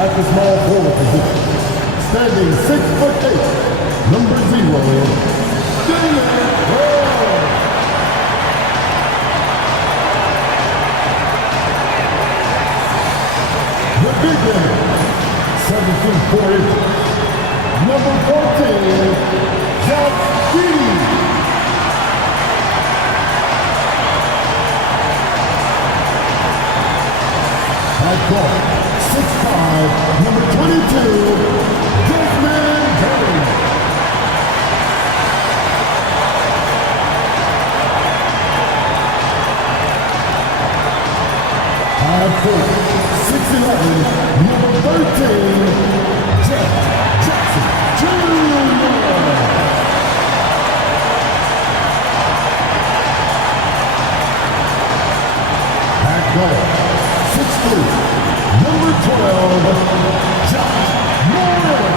At the small forward position, standing 6'8", number 0, the big man, 7'4", number 14, Jack Giddy. At guard, 6'5", number 22, Desmond Bain. At forward, 6'11", number 13, Jeff Jackson Jr. At guard, 6'3", number 12, Josh Moore.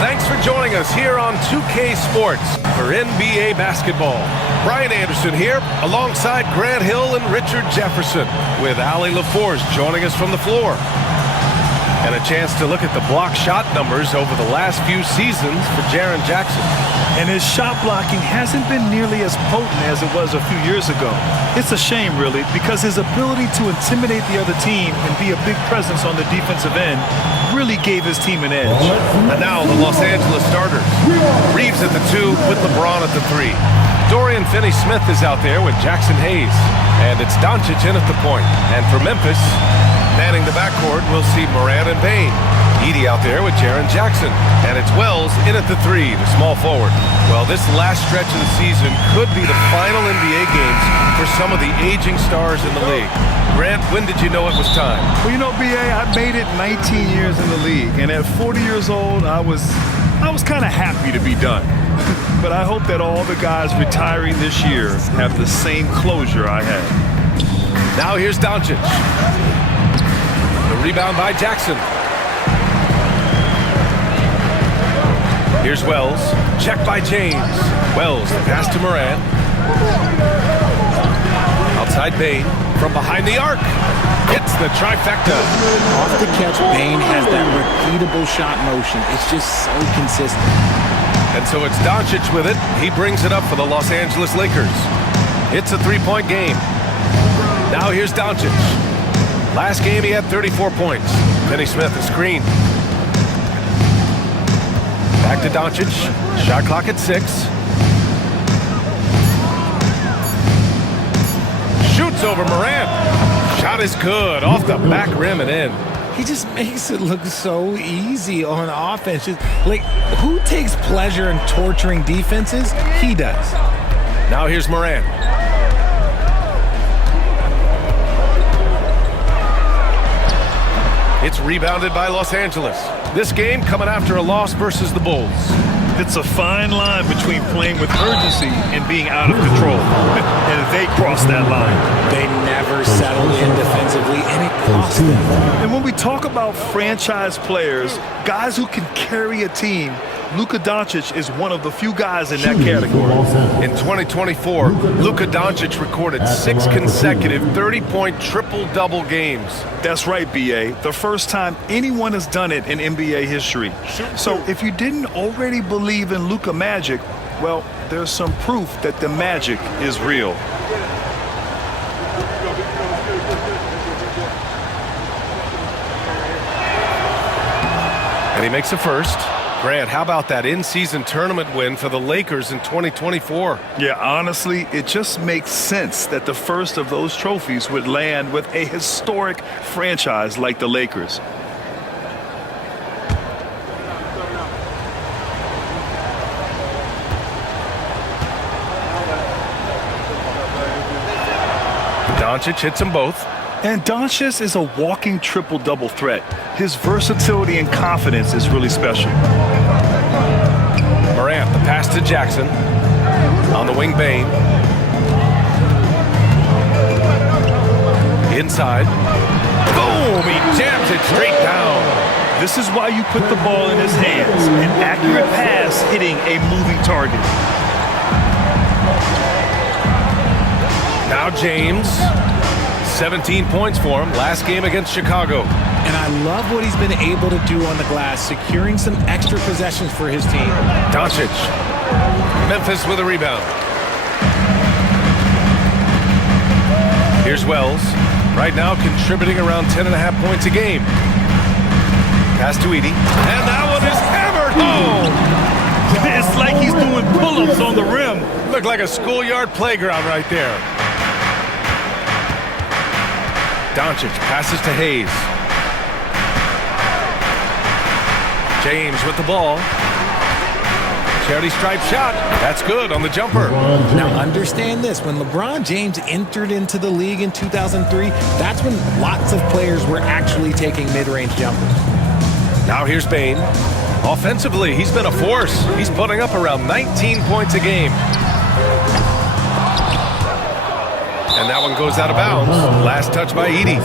Thanks for joining us here on 2K Sports for NBA basketball. Brian Anderson here alongside Grant Hill and Richard Jefferson with Ali LaForce joining us from the floor. And a chance to look at the block shot numbers over the last few seasons for Jaren Jackson. And his shot blocking hasn't been nearly as potent as it was a few years ago. It's a shame, really, because his ability to intimidate the other team and be a big presence on the defensive end really gave his team an edge. And now the Los Angeles starters. Reeves at the 2 with LeBron at the 3. Dorian Finney-Smith is out there with Jackson Hayes. And it's Doncic in at the point. And for Memphis, manning the backcourt, we'll see Morant and Bane. Edey out there with Jaren Jackson. And it's Wells in at the 3, the small forward. Well, this last stretch of the season could be the final NBA games for some of the aging stars in the league. Grant, when did you know it was time? Well, you know, B.A., I made it 19 years in the league. And at 40 years old, I was kind of happy to be done. But I hope that all the guys retiring this year have the same closure I had. Now here's Doncic. The rebound by Jackson. Here's Wells. Check by James. Wells, the pass to Morant. Outside Bane. From behind the arc. Hits the trifecta. Off the catch, Bane has that repeatable shot motion. It's just so consistent. And so it's Doncic with it. He brings it up for the Los Angeles Lakers. It's a three-point game. Now here's Doncic. Last game he had 34 points. Finney-Smith, a screen. Back to Doncic. Shot clock at 6. Shoots over Morant. Shot is good. Off the back rim and in. He just makes it look so easy on offense. Like, who takes pleasure in torturing defenses? He does. Now here's Morant. It's rebounded by Los Angeles. This game coming after a loss versus the Bulls. It's a fine line between playing with urgency and being out of control. And they crossed that line. They never settled in defensively, and it cost them. And when we talk about franchise players, guys who can carry a team, Luka Doncic is one of the few guys in that category. In 2024, Luka Doncic recorded 6 consecutive 30-point triple-double games. That's right, B.A. The first time anyone has done it in NBA history. So if you didn't already believe in Luka magic, well, there's some proof that the magic is real. And he makes a first. Grant, how about that in-season tournament win for the Lakers in 2024? Yeah, honestly, it just makes sense that the first of those trophies would land with a historic franchise like the Lakers. Doncic hits them both. And Doncic is a walking triple-double threat. His versatility and confidence is really special. Morant, the pass to Jackson. On the wing, Bane. Inside. Boom! He jams it straight down. This is why you put the ball in his hands. An accurate pass hitting a moving target. Now James. 17 points for him last game against Chicago. And I love what he's been able to do on the glass, securing some extra possessions for his team. Doncic. Memphis with a rebound. Here's Wells. Right now contributing around 10.5 points a game. Pass to Edie. And that one is hammered home. It's like he's doing pull-ups on the rim. Looked like a schoolyard playground right there. Doncic passes to Hayes. James with the ball. Charity stripe shot. That's good on the jumper. Now understand this. When LeBron James entered into the league in 2003, that's when lots of players were actually taking mid-range jumpers. Now here's Bane. Offensively, he's been a force. He's putting up around 19 points a game. And that one goes out of bounds. Last touch by Edie.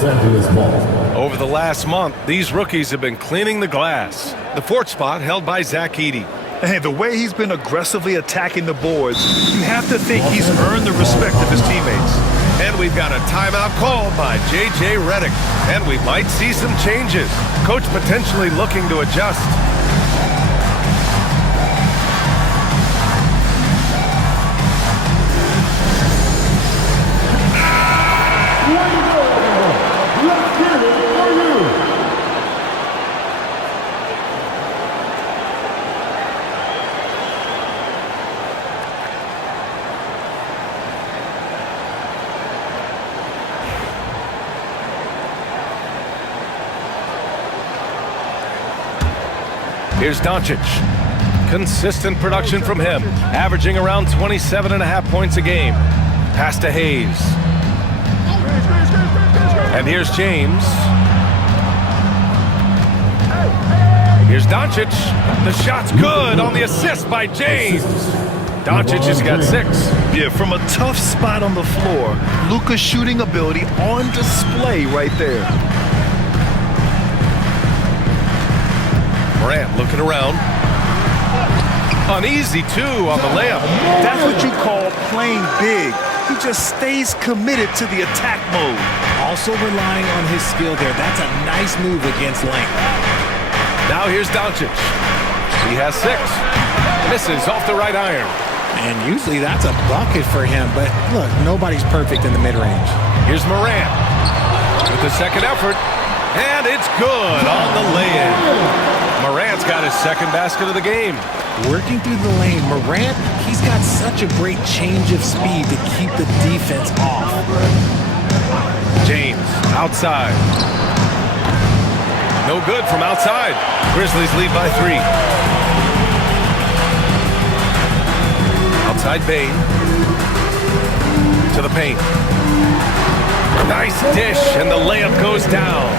Over the last month, these rookies have been cleaning the glass. The fourth spot held by Zach Edey. Hey, the way he's been aggressively attacking the boards, you have to think he's earned the respect of his teammates. And we've got a timeout called by J.J. Redick. And we might see some changes. Coach potentially looking to adjust. Here's Doncic. Consistent production from him, averaging around 27.5 points a game. Pass to Hayes. And here's James. Here's Doncic. The shot's good on the assist by James. Doncic has got 6. Yeah, from a tough spot on the floor, Luka's shooting ability on display right there. Morant looking around. Uneasy, too, on the layup. That's what you call playing big. He just stays committed to the attack mode. Also relying on his skill there. That's a nice move against length. Now here's Doncic. He has 6. Misses off the right iron. And usually that's a bucket for him. But look, nobody's perfect in the mid-range. Here's Morant with the second effort. And it's good on the lay-in. Morant's got his second basket of the game. Working through the lane, Morant, he's got such a great change of speed to keep the defense off. James, outside. No good from outside. Grizzlies lead by 3. Outside Bane. To the paint. Nice dish, and the layup goes down.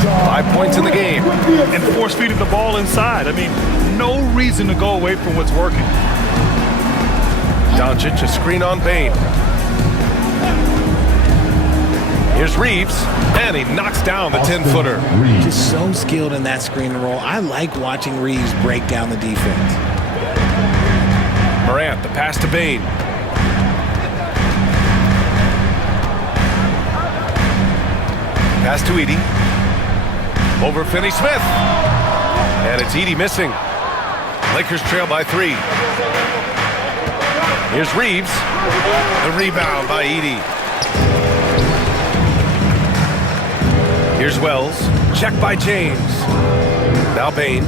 5 points in the game. And force feeding the ball inside. I mean, no reason to go away from what's working. Doncic, a screen on Bane. Here's Reeves, and he knocks down the 10-footer. Just so skilled in that screen and roll. I like watching Reeves break down the defense. Morant, the pass to Bane. Pass to Edie. Over Finney-Smith. And it's Edie missing. Lakers trail by 3. Here's Reeves. The rebound by Edie. Here's Wells. Check by James. Now Bane.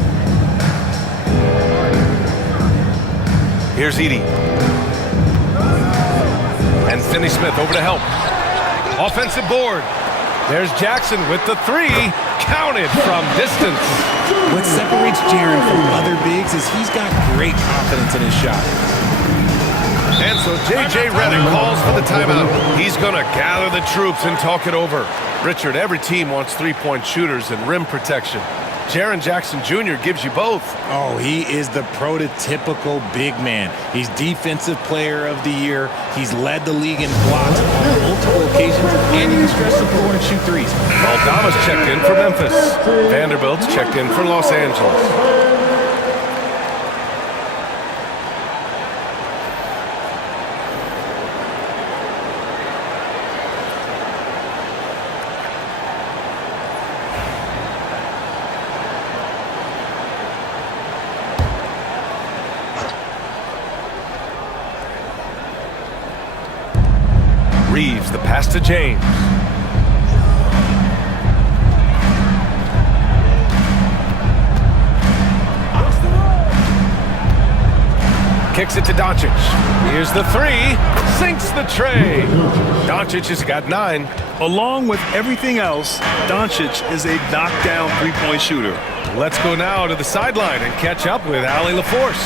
Here's Edie. And Finney-Smith over to help. Offensive board. There's Jackson with the 3. Counted from distance. What separates Jaren from other bigs is he's got great confidence in his shot. And so J.J. Redick calls for the timeout. He's going to gather the troops and talk it over. Richard, every team wants three-point shooters and rim protection. Jaren Jackson Jr. gives you both. Oh, he is the prototypical big man. He's Defensive Player of the Year. He's led the league in blocks on multiple occasions, and he can stretch the floor and shoot threes. Aldama's checked in for Memphis. Vanderbilt's checked in for Los Angeles. Reeves, the pass to James. Kicks it to Doncic. Here's the three. Sinks the tray. Doncic has got 9. Along with everything else, Doncic is a knockdown three-point shooter. Let's go now to the sideline and catch up with Allie LaForce.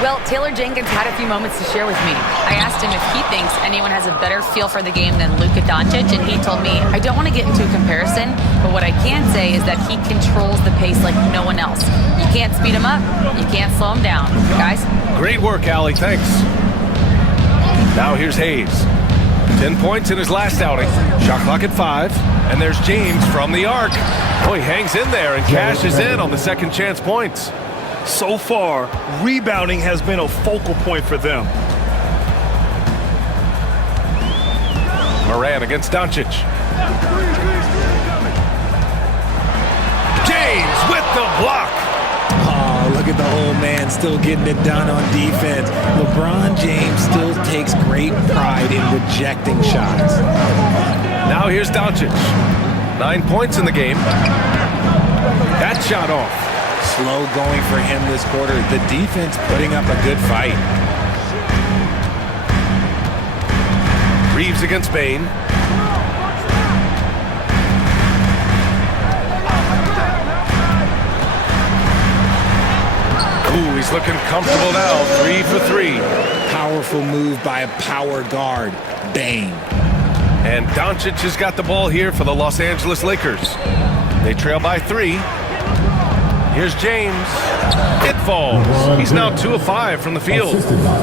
Well, Taylor Jenkins had a few moments to share with me. I asked him if he thinks anyone has a better feel for the game than Luka Doncic, and he told me, I don't want to get into a comparison, but what I can say is that he controls the pace like no one else. You can't speed him up, you can't slow him down. Guys? Great work, Allie. Thanks. Now here's Hayes. 10 points in his last outing. Shot clock at 5. And there's James from the arc. Oh, he hangs in there and cashes in on the second chance points. So far, rebounding has been a focal point for them. Moran against Doncic. James with the block. Oh, look at the old man still getting it done on defense. LeBron James still takes great pride in rejecting shots. Now here's Doncic. 9 points in the game. That shot off. Slow going for him this quarter. The defense putting up a good fight. Reeves against Bain. Ooh, he's looking comfortable now. 3 for 3. Powerful move by a power guard, Bain. And Doncic has got the ball here for the Los Angeles Lakers. They trail by 3. Here's James. It falls. He's now 2 of 5 from the field.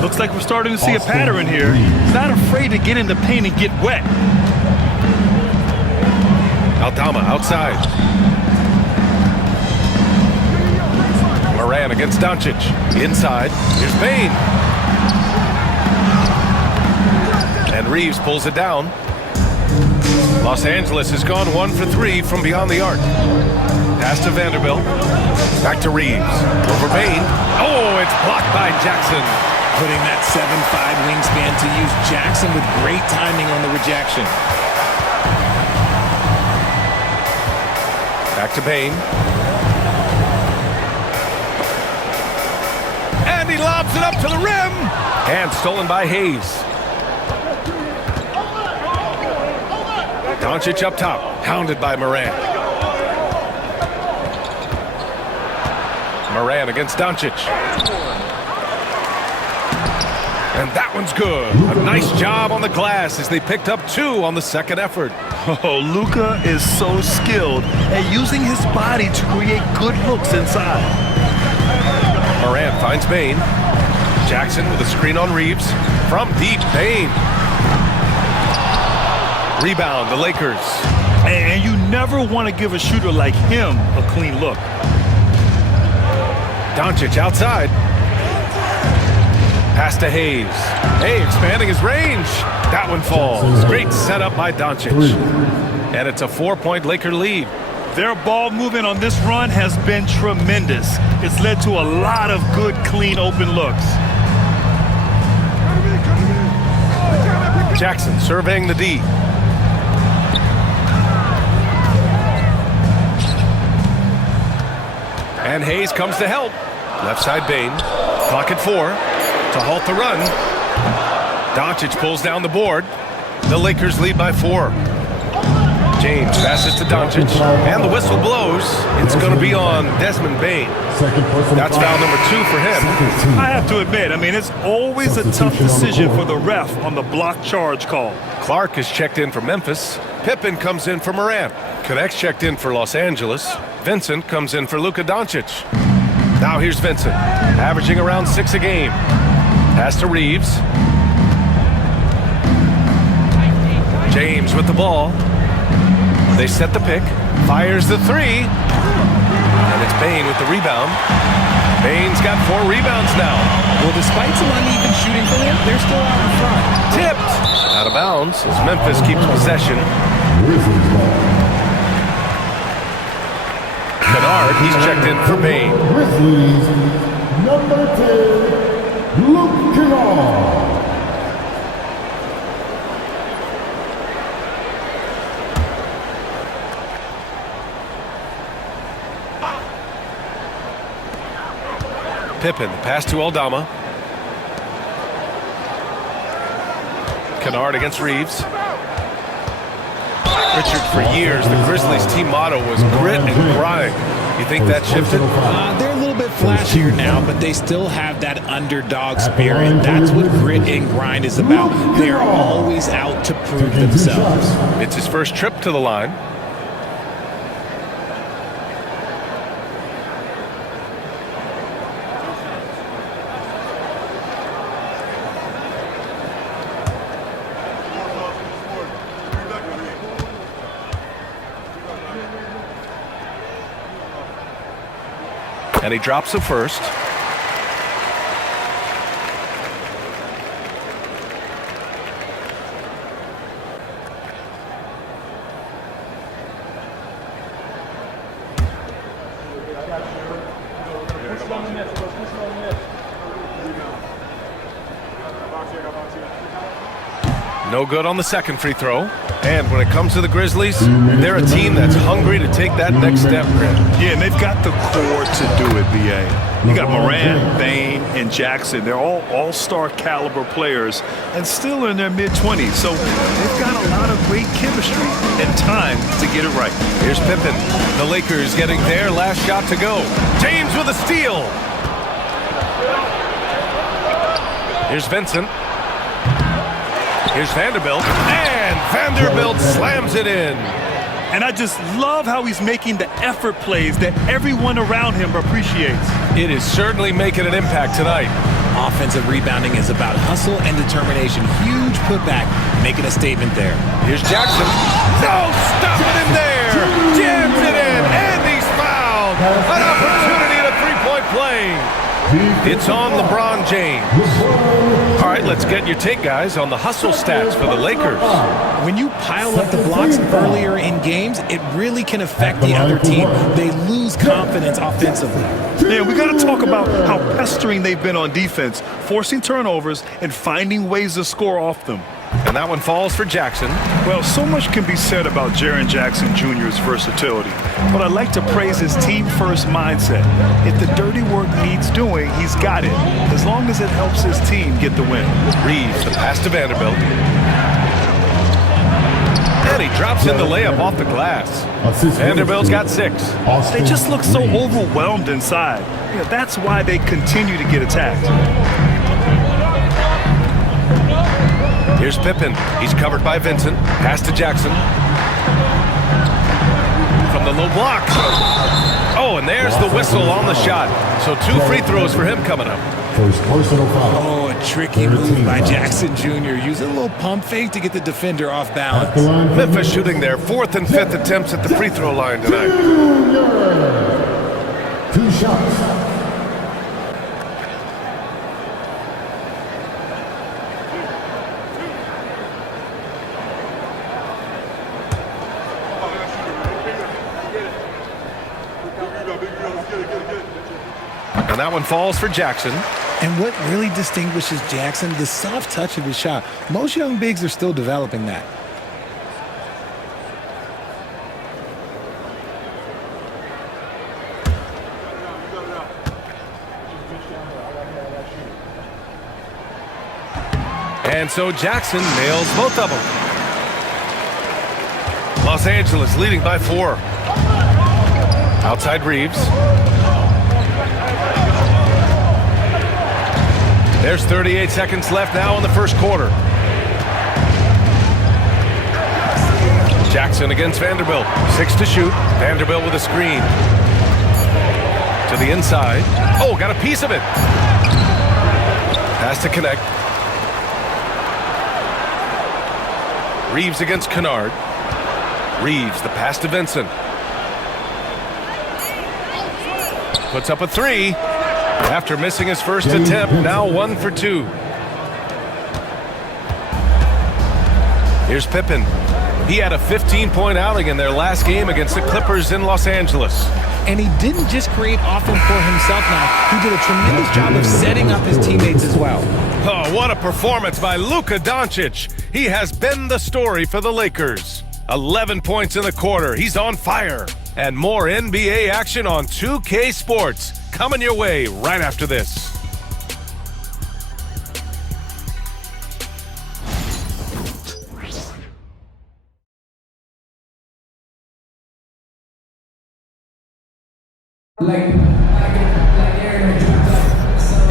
Looks like we're starting to see a pattern here. He's not afraid to get in the paint and get wet. Aldama outside. Moran against Doncic. Inside. Here's Bain. And Reeves pulls it down. Los Angeles has gone 1 for 3 from beyond the arc. Pass to Vanderbilt. Back to Reeves. Over Bain. Oh, it's blocked by Jackson. Putting that 7'5" wingspan to use. Jackson with great timing on the rejection. Back to Bain. And he lobs it up to the rim. And stolen by Hayes. Doncic up top, hounded by Moran. Moran against Doncic. And that one's good. A nice job on the glass as they picked up 2 on the second effort. Oh, Luka is so skilled at using his body to create good looks inside. Moran finds Bain. Jackson with a screen on Reeves. From deep, Bain. Rebound, the Lakers. And you never want to give a shooter like him a clean look. Doncic outside. Pass to Hayes. Hey, expanding his range. That one falls. Great setup by Doncic. And it's a 4-point Laker lead. Their ball movement on this run has been tremendous. It's led to a lot of good, clean, open looks. Jackson surveying the D. And Hayes comes to help. Left side Bain. Clock at 4 to halt the run. Doncic pulls down the board. The Lakers lead by 4. James passes to Doncic. And the whistle blows. It's going to be on Desmond Bain. That's foul number 2 for him. I have to admit, it's always a tough decision for the ref on the block charge call. Clark is checked in for Memphis. Pippen comes in for Morant. Connect's checked in for Los Angeles. Vincent comes in for Luka Doncic. Now here's Vincent, averaging around 6 a game. Pass to Reeves. James with the ball. They set the pick. Fires the 3. And it's Bain with the rebound. Bain's got 4 rebounds now. Well, despite some uneven shooting for him, they're still out in front. Tipped. Out of bounds as Memphis keeps possession. Kennard, he's checked in for Bain. Grizzlies, number 10, Luke Kennard. Pippen, pass to Aldama. Kennard against Reeves. Richard, for years, the Grizzlies team motto was grit and grind. You think that shifted? They're a little bit flashier now, but they still have that underdog spirit. That's what grit and grind is about. They are always out to prove themselves. It's his first trip to the line. And he drops the first. No good on the second free throw. And when it comes to the Grizzlies, they're a team that's hungry to take that next step, Grant. Yeah, and they've got the core to do it, B.A. You got Morant, Bain, and Jackson. They're all all-star caliber players and still in their mid-20s. So they've got a lot of great chemistry and time to get it right. Here's Pippen. The Lakers getting their last shot to go. James with a steal. Here's Vincent. Here's Vanderbilt. And Vanderbilt slams it in. And I just love how he's making the effort plays that everyone around him appreciates. It is certainly making an impact tonight. Offensive rebounding is about hustle and determination. Huge putback, making a statement there. Here's Jackson. No, stop it in there. Jams it in, and he's fouled. An opportunity at a three-point play. It's on LeBron James. All right, let's get your take, guys, on the hustle stats for the Lakers. When you pile up the blocks earlier in games, it really can affect the other team. They lose confidence offensively. Yeah, we got to talk about how pestering they've been on defense, forcing turnovers and finding ways to score off them. And that one falls for Jackson. Well, so much can be said about Jaren Jackson Jr.'s versatility, but I'd like to praise his team-first mindset. If the dirty work needs doing, he's got it, as long as it helps his team get the win. Reeves, the pass to Vanderbilt. And he drops in the layup off the glass. Vanderbilt's got 6. They just look so overwhelmed inside. Yeah, that's why they continue to get attacked. Here's Pippen. He's covered by Vincent. Pass to Jackson. From the low block. Oh, and there's the whistle on the shot. So 2 free throws for him coming up. First personal foul. Oh, a tricky move by Jackson Jr. Using a little pump fake to get the defender off balance. Memphis shooting their 4th and 5th attempts at the free throw line tonight. 2 shots. And that one falls for Jackson. And what really distinguishes Jackson, the soft touch of his shot. Most young bigs are still developing that. And so Jackson nails both of them. Los Angeles leading by 4. Outside Reeves. There's 38 seconds left now in the first quarter. Jackson against Vanderbilt. 6 to shoot. Vanderbilt with a screen. To the inside. Oh, got a piece of it. Has to connect. Reeves against Kennard. Reeves, the pass to Vincent. Puts up a 3. After missing his first attempt, now 1 for 2. Here's Pippen. He had a 15-point outing in their last game against the Clippers in Los Angeles. And he didn't just create offense for himself now. He did a tremendous job of setting up his teammates as well. Oh, what a performance by Luka Doncic. He has been the story for the Lakers. 11 points in the quarter. He's on fire. And more NBA action on 2K Sports coming your way right after this.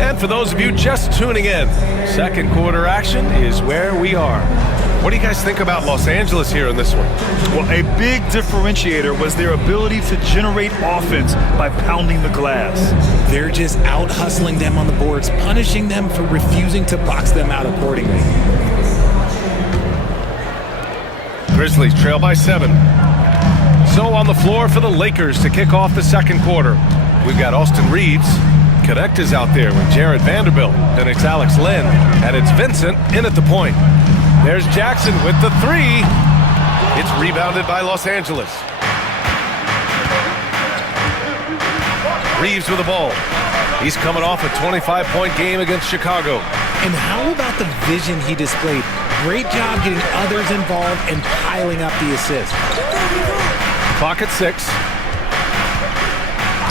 And for those of you just tuning in, second quarter action is where we are. What do you guys think about Los Angeles here in this one? Well, a big differentiator was their ability to generate offense by pounding the glass. They're just out hustling them on the boards, punishing them for refusing to box them out accordingly. Grizzlies trail by 7. So on the floor for the Lakers to kick off the second quarter. We've got Austin Reeves. Connect is out there with Jared Vanderbilt. Then it's Alex Len. And it's Vincent in at the point. There's Jackson with the 3. It's rebounded by Los Angeles. Reeves with the ball. He's coming off a 25-point game against Chicago. And how about the vision he displayed? Great job getting others involved and piling up the assists. Clock at 6.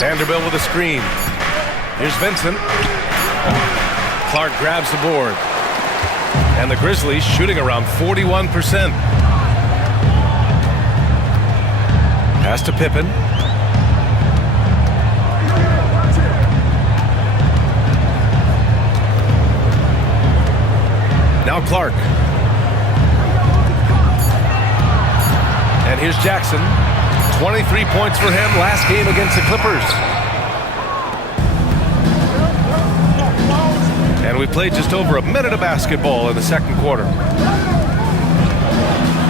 Vanderbilt with a screen. Here's Vincent. Clark grabs the board. And the Grizzlies shooting around 41%. Pass to Pippen. Now Clark. And here's Jackson. 23 points for him last game against the Clippers. And we played just over a minute of basketball in the second quarter.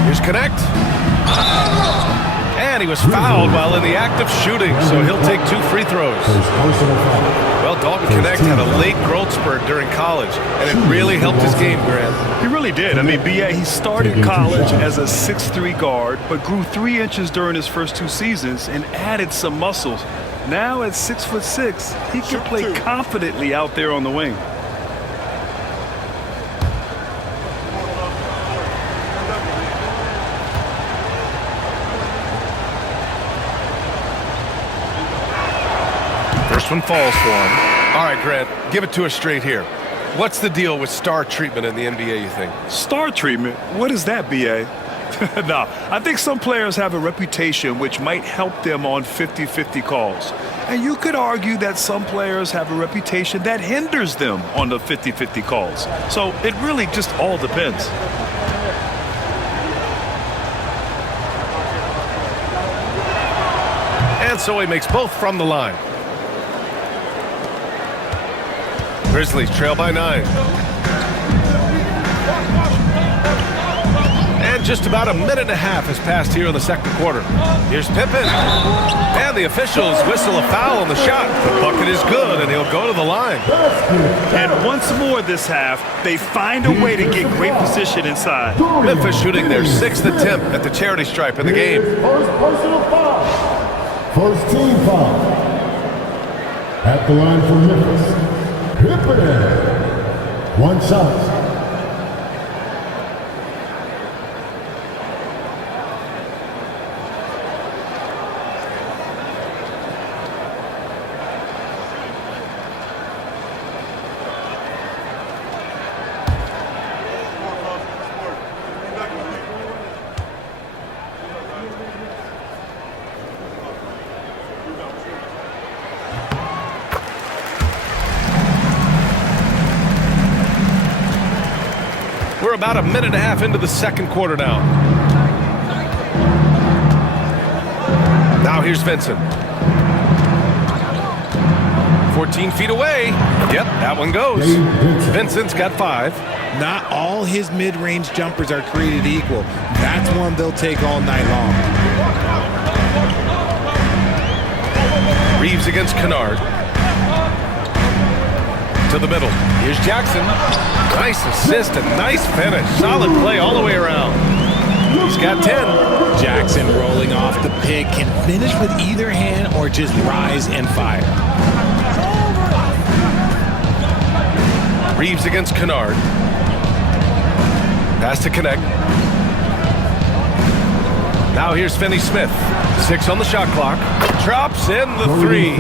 Here's Connect. And he was fouled while in the act of shooting, so he'll take 2 free throws. Well, Dalton Connect had a late growth spurt during college, and it really helped his game, Grant. He really did. I mean, B.A., he started college as a 6'3" guard, but grew 3 inches during his first 2 seasons and added some muscles. Now at 6'6", he can play confidently out there on the wing. First one falls for him. All right, Grant, give it to us straight here. What's the deal with star treatment in the NBA, you think? Star treatment? What is that, B.A.? No, I think some players have a reputation which might help them on 50-50 calls. And you could argue that some players have a reputation that hinders them on the 50-50 calls. So it really just all depends. And so he makes both from the line. Grizzlies trail by 9. And just about a minute and a half has passed here in the second quarter. Here's Pippen. And the officials whistle a foul on the shot. The bucket is good, and he'll go to the line. And once more this half, they find a way to get great position inside. Memphis shooting their 6th attempt at the charity stripe in the game. First personal foul. First team foul. At the line for Memphis. Pippen. 1 shot. We're about a minute and a half into the second quarter now. Now here's Vincent. 14 feet away. Yep, that one goes. Vincent's got 5. Not all his mid-range jumpers are created equal. That's one they'll take all night long. Reeves against Kennard. To the middle. Here's Jackson. Nice assist and nice finish. Solid play all the way around. He's got 10. Jackson rolling off the pick can finish with either hand or just rise and fire. Reeves against Kennard. Pass to Connect. Now here's Finney Smith. 6 on the shot clock. Drops in the 3.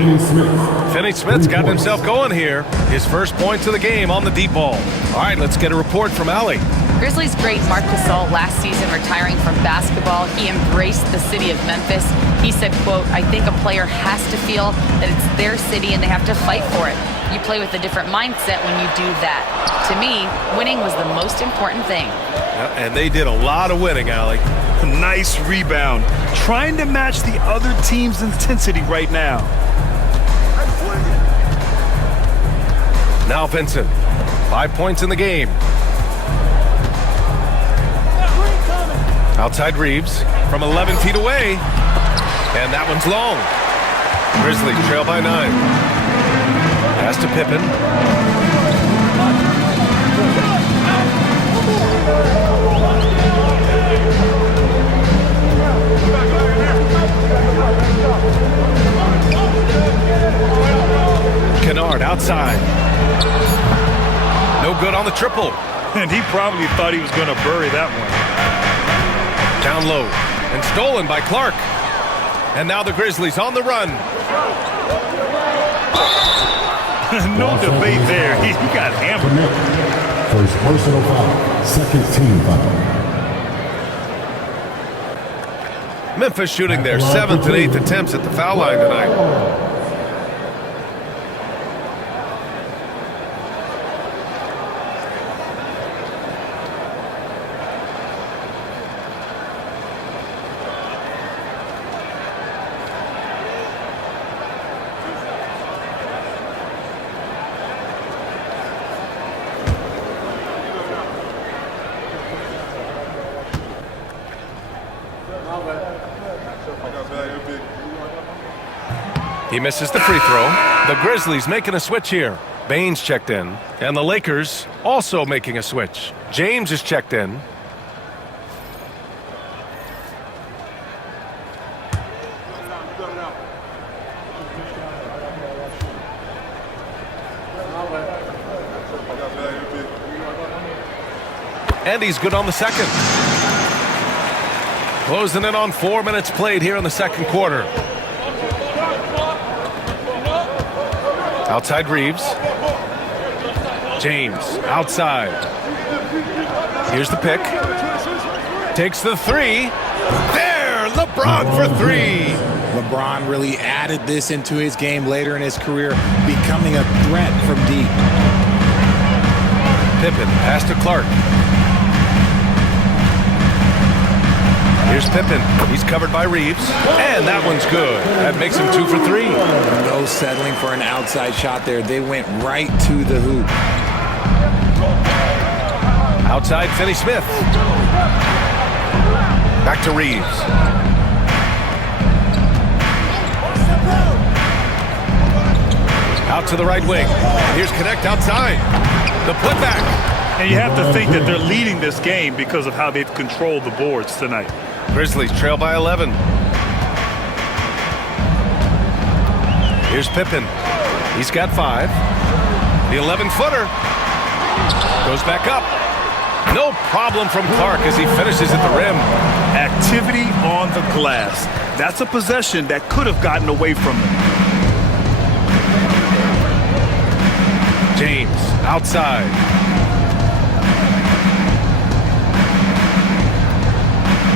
Finney Smith's gotten himself going here. His first points of the game on the deep ball. All right, let's get a report from Allie. Grizzlies great Marc Gasol last season retiring from basketball. He embraced the city of Memphis. He said, quote, "I think a player has to feel that it's their city and they have to fight for it. You play with a different mindset when you do that." To me, winning was the most important thing. Yeah, and they did a lot of winning, Allie. Nice rebound. Trying to match the other team's intensity right now. Now Vincent. 5 points in the game. Outside Reeves from 11 feet away. And that one's long. Grizzlies trail by 9. Pass to Pippen. Kennard outside. No good on the triple. And he probably thought he was going to bury that one. Down low and stolen by Clark. And now the Grizzlies on the run. No debate there. He got hammered. First personal foul. Second team foul. Memphis shooting their 7th and 8th attempts at the foul line tonight. He misses the free throw. The Grizzlies making a switch here. Baines checked in. And the Lakers also making a switch. James is checked in. And he's good on the second. Closing in on 4 minutes played here in the second quarter. Outside Reeves. James outside. Here's the pick. Takes the 3. There! LeBron for 3. LeBron really added this into his game later in his career, becoming a threat from deep. Pippen pass to Clark. Here's Pippen. He's covered by Reeves. And that one's good. That makes him 2 for 3. No settling for an outside shot there. They went right to the hoop. Outside Finney Smith. Back to Reeves. Out to the right wing. Here's Connect outside. The putback. And you have to think that they're leading this game because of how they've controlled the boards tonight. Grizzlies trail by 11. Here's Pippen. He's got 5. The 11-footer goes back up. No problem from Clark as he finishes at the rim. Activity on the glass. That's a possession that could have gotten away from them. James outside.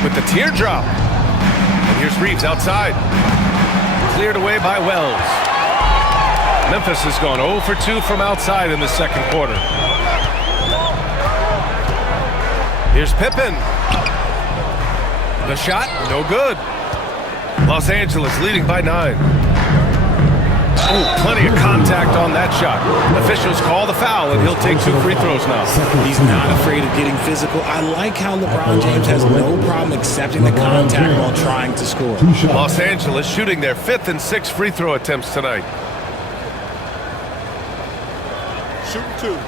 With the teardrop. And here's Reeves outside. Cleared away by Wells. Memphis has gone 0 for 2 from outside in the second quarter. Here's Pippen. The shot, no good. Los Angeles leading by 9. Oh, plenty of contact on that shot. Officials call the foul, and he'll take 2 free throws now. He's not afraid of getting physical. I like how LeBron James has no problem accepting the contact while trying to score. Los Angeles shooting their 5th and 6th free throw attempts tonight. Shooting 2.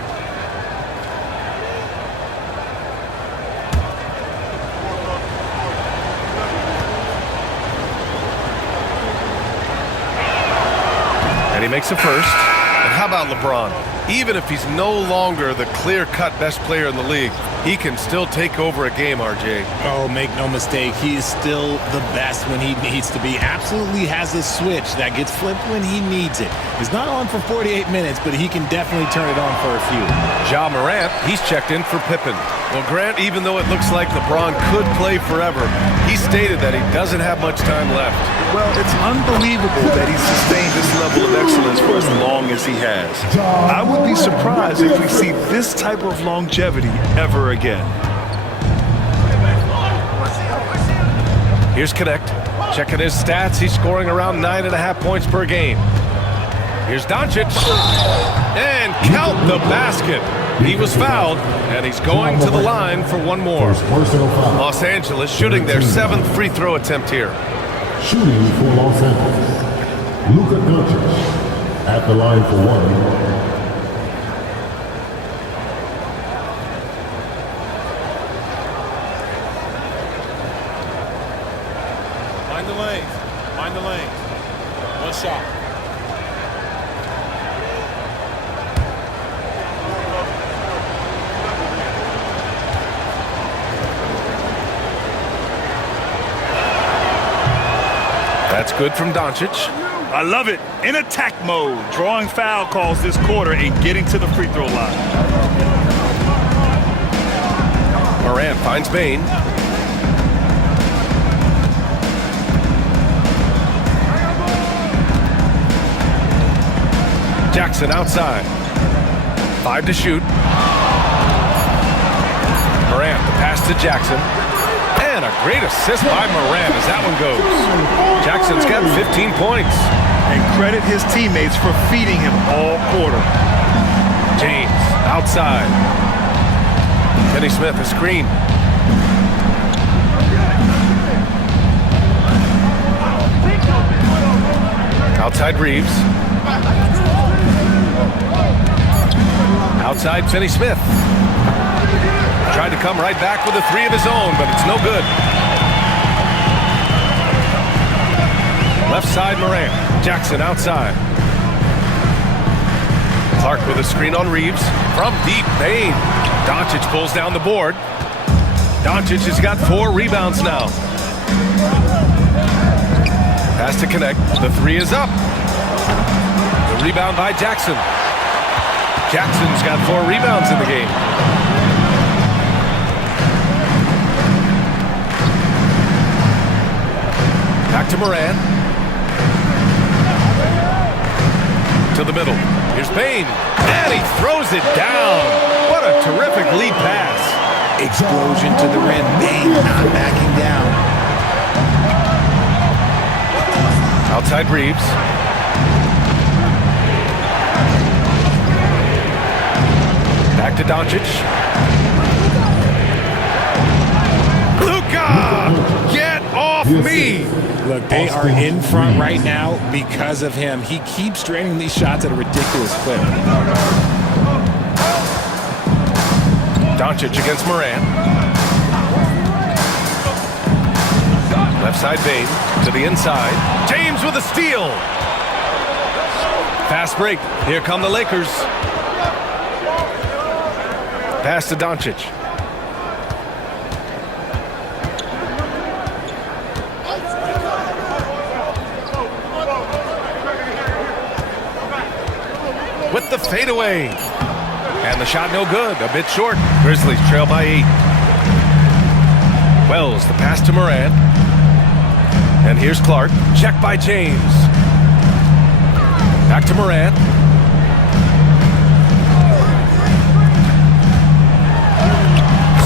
And he makes a first. And how about LeBron? Even if he's no longer the clear-cut best player in the league, he can still take over a game, RJ. Oh, make no mistake, he is still the best when he needs to be. Absolutely has a switch that gets flipped when he needs it. He's not on for 48 minutes, but he can definitely turn it on for a few. Ja Morant, he's checked in for Pippen. Well, Grant, even though it looks like LeBron could play forever, he stated that he doesn't have much time left. Well, it's unbelievable that he's sustained this level of excellence for as long as he has. I would be surprised if we see this type of longevity ever again. Here's Connect. Checking his stats, he's scoring around 9.5 points per game. Here's Doncic. And count the basket. He was fouled, and he's going to the line for one more. Los Angeles shooting their 7th free throw attempt here. Shooting for Los Angeles, Luka Doncic at the line for one. Mind the lanes. Mind the lanes. One shot. That's good from Doncic. I love it. In attack mode, drawing foul calls this quarter and getting to the free throw line. Morant finds Bane. Jackson outside. 5 to shoot. Morant, the pass to Jackson. And a great assist by Morant as that one goes. Jackson's got 15 points. And credit his teammates for feeding him all quarter. James outside. Kenny Smith a screen. Outside Reeves. Outside Finney Smith. Tried to come right back with a 3 of his own, but it's no good. Left side Morant. Jackson outside. Clark with a screen on Reeves. From deep, Bane. Doncic pulls down the board. Doncic has got 4 rebounds now. Pass to Connect. The 3 is up. The rebound by Jackson. Jackson's got 4 rebounds in the game. Back to Morant. To the middle. Here's Bane. And he throws it down. What a terrific lead pass. Explosion to the rim. Bane not backing down. Outside Reeves. Back to Doncic. Luka! Get off me! Look, they are in front right now because of him. He keeps draining these shots at a ridiculous clip. Doncic against Morant. Left side Bane to the inside. James with a steal. Fast break. Here come the Lakers. Pass to Doncic. With the fadeaway. And the shot no good. A bit short. Grizzlies trail by 8. Wells, the pass to Morant. And here's Clark. Check by James. Back to Morant.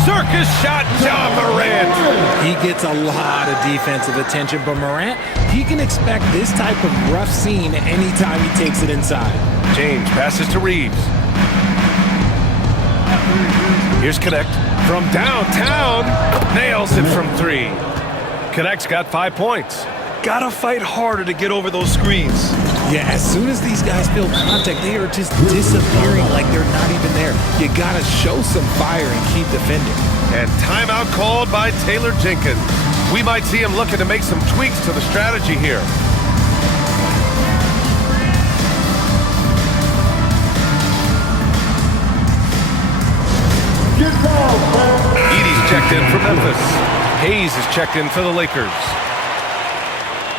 Circus shot, Ja Morant. He gets a lot of defensive attention, but Morant, he can expect this type of rough scene anytime he takes it inside. James passes to Reeves. Here's Connect from downtown. Nails it from 3. Connect's got 5 points. Gotta fight harder to get over those screens. Yeah, as soon as these guys feel contact, they are just disappearing like they're not even there. You gotta show some fire and keep defending. And timeout called by Taylor Jenkins. We might see him looking to make some tweaks to the strategy here. checked in for Memphis. Hayes is checked in for the Lakers.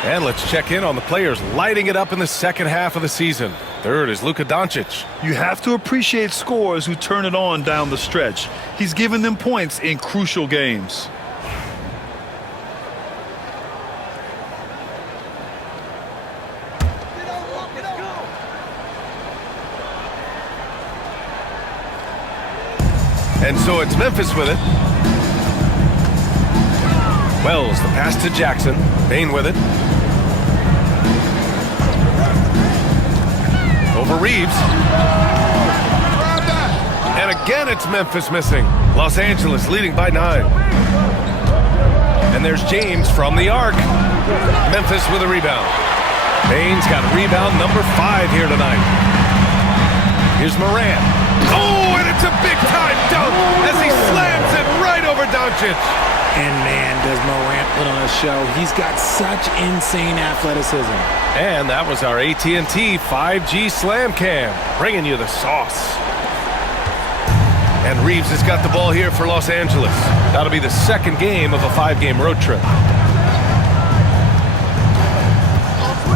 And let's check in on the players lighting it up in the second half of the season. Third is Luka Doncic. You have to appreciate scorers who turn it on down the stretch. He's given them points in crucial games. And so it's Memphis with it. Wells, the pass to Jackson. Bane with it. Over Reeves. And again it's Memphis missing. Los Angeles leading by 9. And there's James from the arc. Memphis with a rebound. Bane's got rebound number 5 here tonight. Here's Morant. Oh, and it's a big-time dunk as he slams it right over Doncic. And man, does Morant put on a show. He's got such insane athleticism. And that was our AT&T 5G Slam Cam, bringing you the sauce. And Reeves has got the ball here for Los Angeles. That'll be the second game of a 5-game road trip.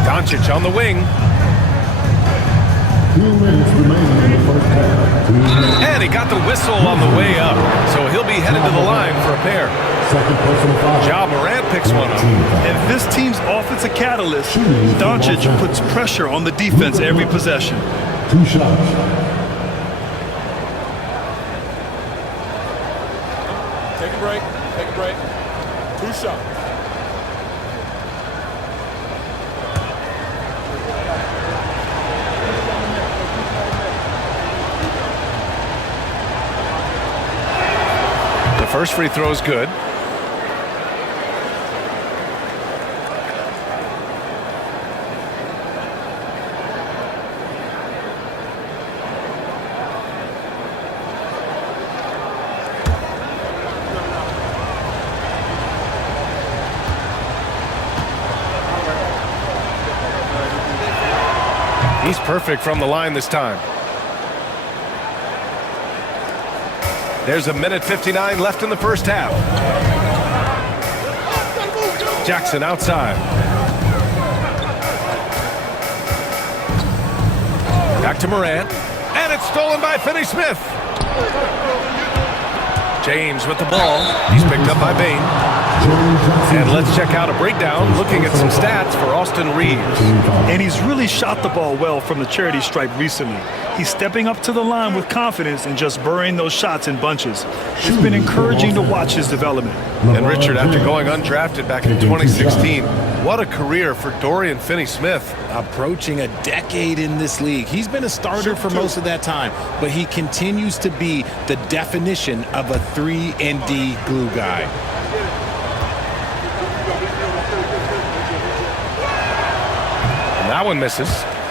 Doncic on the wing. 2 minutes remaining in the first half. And he got the whistle on the way up, so he'll be headed to the line for a pair. Second personal foul. Ja Morant picks one up. And this team's offensive catalyst, Doncic puts pressure on the defense every possession. 2 shots. Take a break. Take a break. 2 shots. The first free throw is good. He's perfect from the line this time. There's 1:59 left in the first half. Jackson outside. Back to Morant. And it's stolen by Finney-Smith. James with the ball. He's picked up by Bane. And let's check out a breakdown looking at some stats for Austin Reeves. And he's really shot the ball well from the charity stripe recently. He's stepping up to the line with confidence and just burying those shots in bunches. It's been encouraging to watch his development. And Richard, after going undrafted back in 2016, what a career for Dorian Finney-Smith. Approaching a decade in this league. He's been a starter for most of that time, but he continues to be the definition of a 3-and-D glue guy. And that one misses.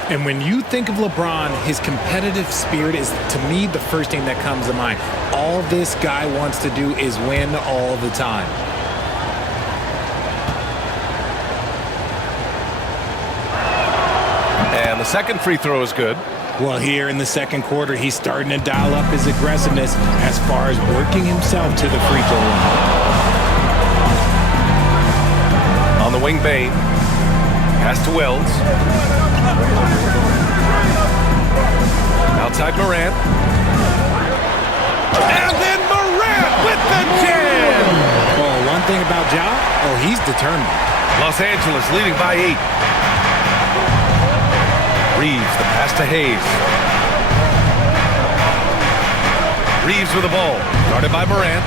And when you think of LeBron, his competitive spirit is, to me, the first thing that comes to mind. All this guy wants to do is win all the time. And the second free throw is good. Well, here in the second quarter, he's starting to dial up his aggressiveness as far as working himself to the free throw line. On the wing, Bane. Pass to Wells. Outside Morant. And then Morant with the jam! Oh, one thing about Ja, he's determined. Los Angeles leading by 8. Reeves, the pass to Hayes. Reeves with the ball. Guarded by Morant.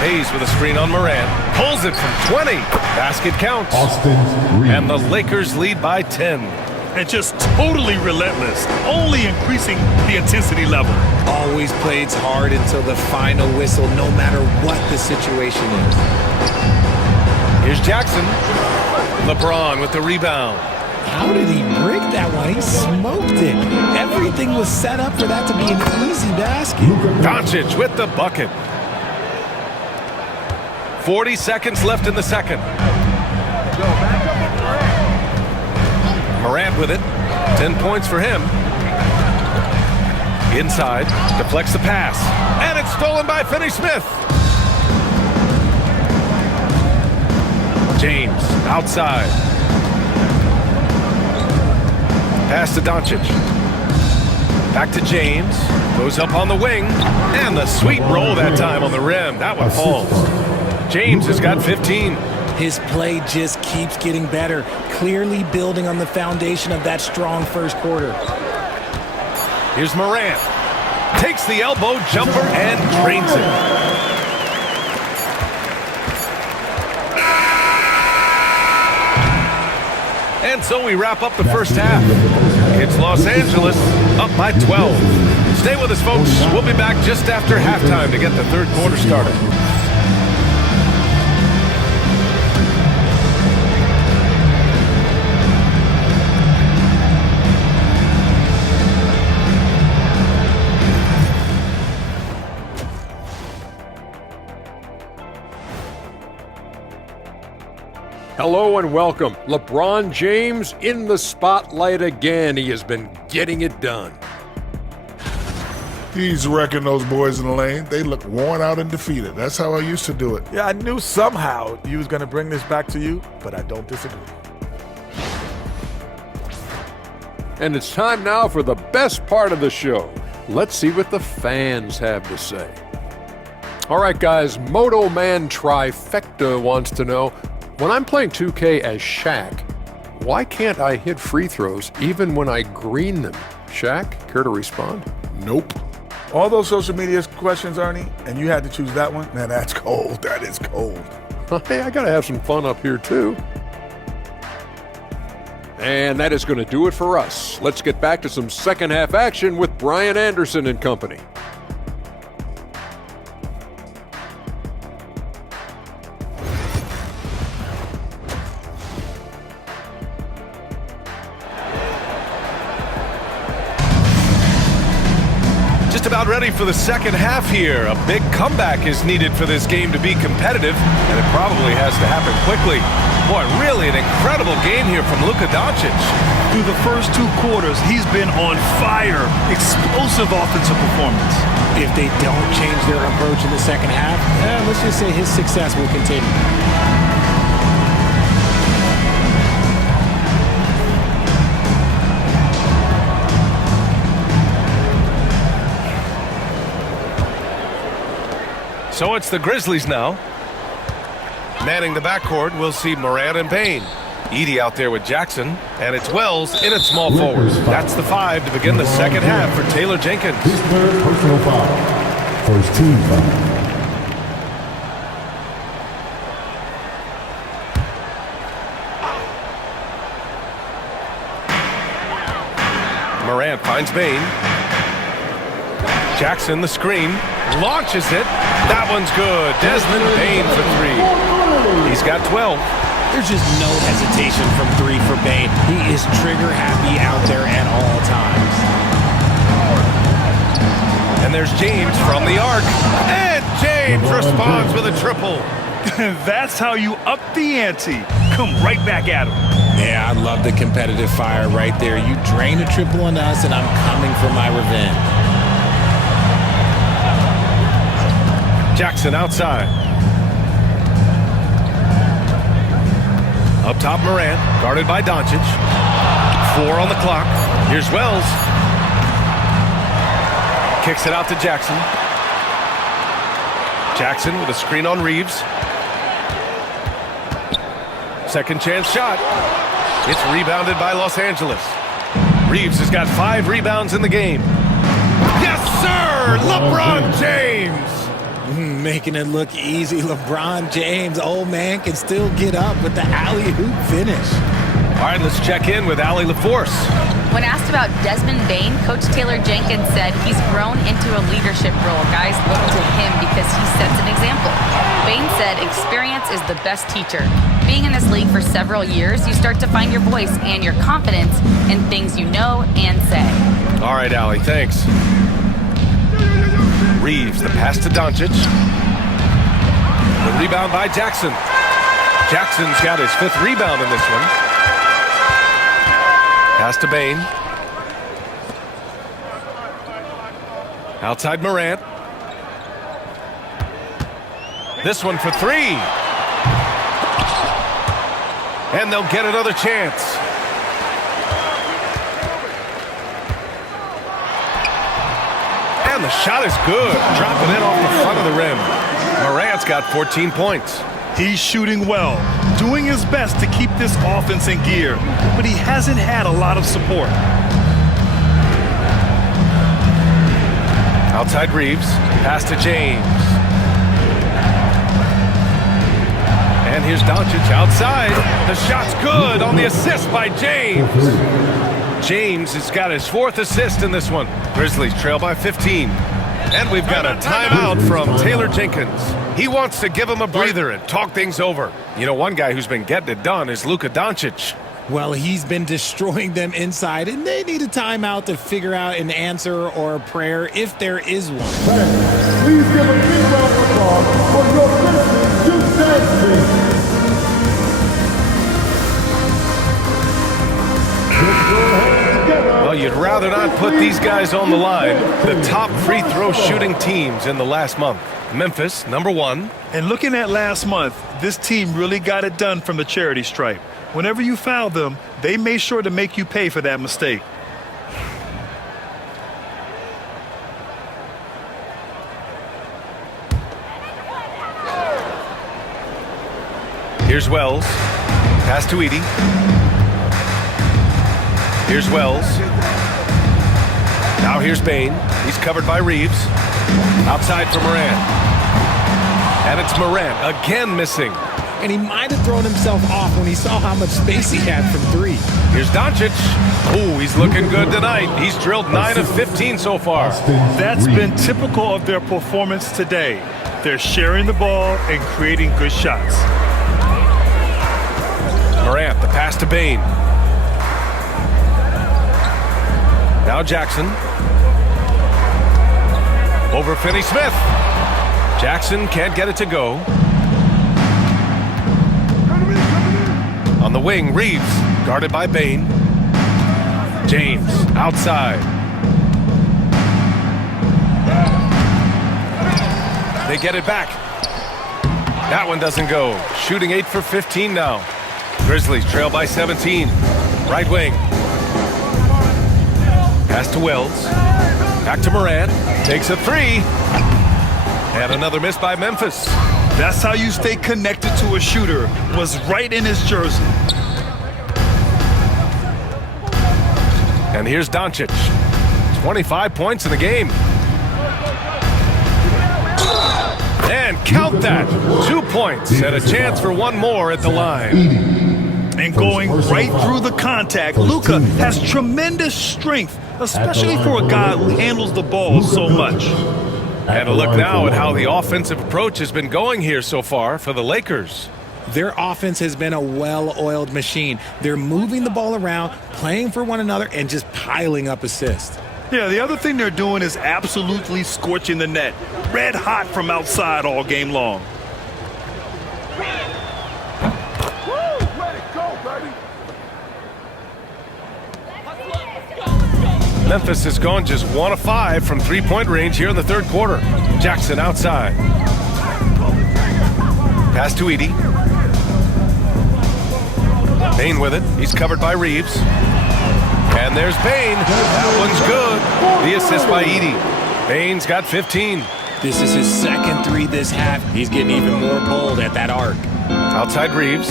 Hayes with a screen on Morant. Pulls it from 20. Basket counts. Austin Reeves. And the Lakers lead by 10. And just totally relentless, only increasing the intensity level. Always plays hard until the final whistle, no matter what the situation is. Here's Jackson. LeBron with the rebound. How did he break that one? He smoked it. Everything was set up for that to be an easy basket. Doncic with the bucket. 40 seconds left in the second. Morant with it. 10 points for him. Inside, deflects the pass, and it's stolen by Finney-Smith. James, outside. Pass to Doncic. Back to James. Goes up on the wing. And the sweet roll that time on the rim. That one falls. James has got 15. His play just keeps getting better, clearly building on the foundation of that strong first quarter. Here's Morant. Takes the elbow jumper and drains it. And so we wrap up the first half. It's Los Angeles up by 12. Stay with us, folks. We'll be back just after halftime to get the third quarter started. Hello and welcome. LeBron James in the spotlight again. He has been getting it done. He's wrecking those boys in the lane. They look worn out and defeated. That's how I used to do it. Yeah, I knew somehow you was going to bring this back to you, but I don't disagree. And it's time now for the best part of the show. Let's see what the fans have to say. All right, guys, Moto Man Trifecta wants to know, when I'm playing 2K as Shaq, why can't I hit free throws even when I green them? Shaq, care to respond? Nope. All those social media questions, Ernie, and you had to choose that one? Man, that's cold. That is cold. Hey, I gotta have some fun up here too. And that is going to do it for us. Let's get back to some second half action with Brian Anderson and company. About ready for the second half here. A big comeback is needed for this game to be competitive, and it probably has to happen quickly. Boy, really an incredible game here from Luka Doncic. Through the first two quarters, he's been on fire. Explosive offensive performance. If they don't change their approach in the second half, let's just say his success will continue. So it's the Grizzlies now. Manning the backcourt, we'll see Morant and Payne. Edey out there with Jackson, and it's Wells in at small forward. That's the 5 to begin the second half for Taylor Jenkins. His third personal foul. First team foul. Morant finds Payne. Jackson the screen, launches it. That one's good. Desmond Bane for 3. He's got 12. There's just no hesitation from 3 for Bane. He is trigger happy out there at all times. And there's James from the arc. And James responds with a triple. That's how you up the ante. Come right back at him. Yeah, I love the competitive fire right there. You drain a triple on us, and I'm coming for my revenge. Jackson outside. Up top, Morant, guarded by Doncic. 4 on the clock. Here's Wells. Kicks it out to Jackson. Jackson with a screen on Reeves. Second chance shot. It's rebounded by Los Angeles. Reeves has got 5 rebounds in the game. Yes, sir! LeBron James! Making it look easy. LeBron James, old man, can still get up with the alley-oop finish. All right, let's check in with Allie LaForce. When asked about Desmond Bane, Coach Taylor Jenkins said he's grown into a leadership role. Guys look to him because he sets an example. Bane said experience is the best teacher. Being in this league for several years, you start to find your voice and your confidence in things you know and say. All right, Allie, thanks. Reeves, the pass to Doncic. The rebound by Jackson. Jackson's got his 5th rebound in this one. Pass to Bane. Outside Morant. This one for three. And they'll get another chance. And the shot is good. Dropping in off the front of the rim. Morant's got 14 points. He's shooting well, doing his best to keep this offense in gear, but he hasn't had a lot of support. Outside Reeves, pass to James. And here's Doncic outside. The shot's good on the assist by James. James has got his 4th assist in this one. Grizzlies trail by 15. And we've got a timeout from Taylor Jenkins. He wants to give him a breather and talk things over. You know, one guy who's been getting it done is Luka Doncic. Well, he's been destroying them inside, and they need a timeout to figure out an answer or a prayer if there is one. Please give a big round of applause for your Pistons Duke Dynasty. Well, you'd rather not put these guys on the line. The top free throw shooting teams in the last month. Memphis, number 1. And looking at last month, this team really got it done from the charity stripe. Whenever you foul them, they made sure to make you pay for that mistake. Here's Wells. Pass to Edey. Here's Wells. Now here's Bane. He's covered by Reeves. Outside for Morant. And it's Morant again missing. And he might have thrown himself off when he saw how much space he had from 3. Here's Doncic. Ooh, he's looking good tonight. He's drilled 9 of 15 so far. That's been typical of their performance today. They're sharing the ball and creating good shots. Morant, the pass to Bane. Now Jackson. Over Finney-Smith. Jackson can't get it to go. On the wing, Reeves, guarded by Bane. James, outside. They get it back. That one doesn't go. Shooting 8 for 15 now. Grizzlies trail by 17. Right wing. Pass to Wells. Back to Morant. Takes a 3. And another miss by Memphis. That's how you stay connected to a shooter. Was right in his jersey. And here's Doncic. 25 points in the game. And count that. 2 points and a chance for one more at the line. And going right through the contact, Luka has tremendous strength, especially for a guy who handles the ball so much. And a look now at how the offensive approach has been going here so far for the Lakers. Their offense has been a well-oiled machine. They're moving the ball around, playing for one another, and just piling up assists. Yeah, the other thing they're doing is absolutely scorching the net. Red hot from outside all game long. Memphis has gone just 1 of 5 from three-point range here in the third quarter. Jackson outside. Pass to Edey. Bane with it. He's covered by Reeves. And there's Bane. That one's good. The assist by Edey. Bane's got 15. This is his second 3 this half. He's getting even more bold at that arc. Outside Reeves.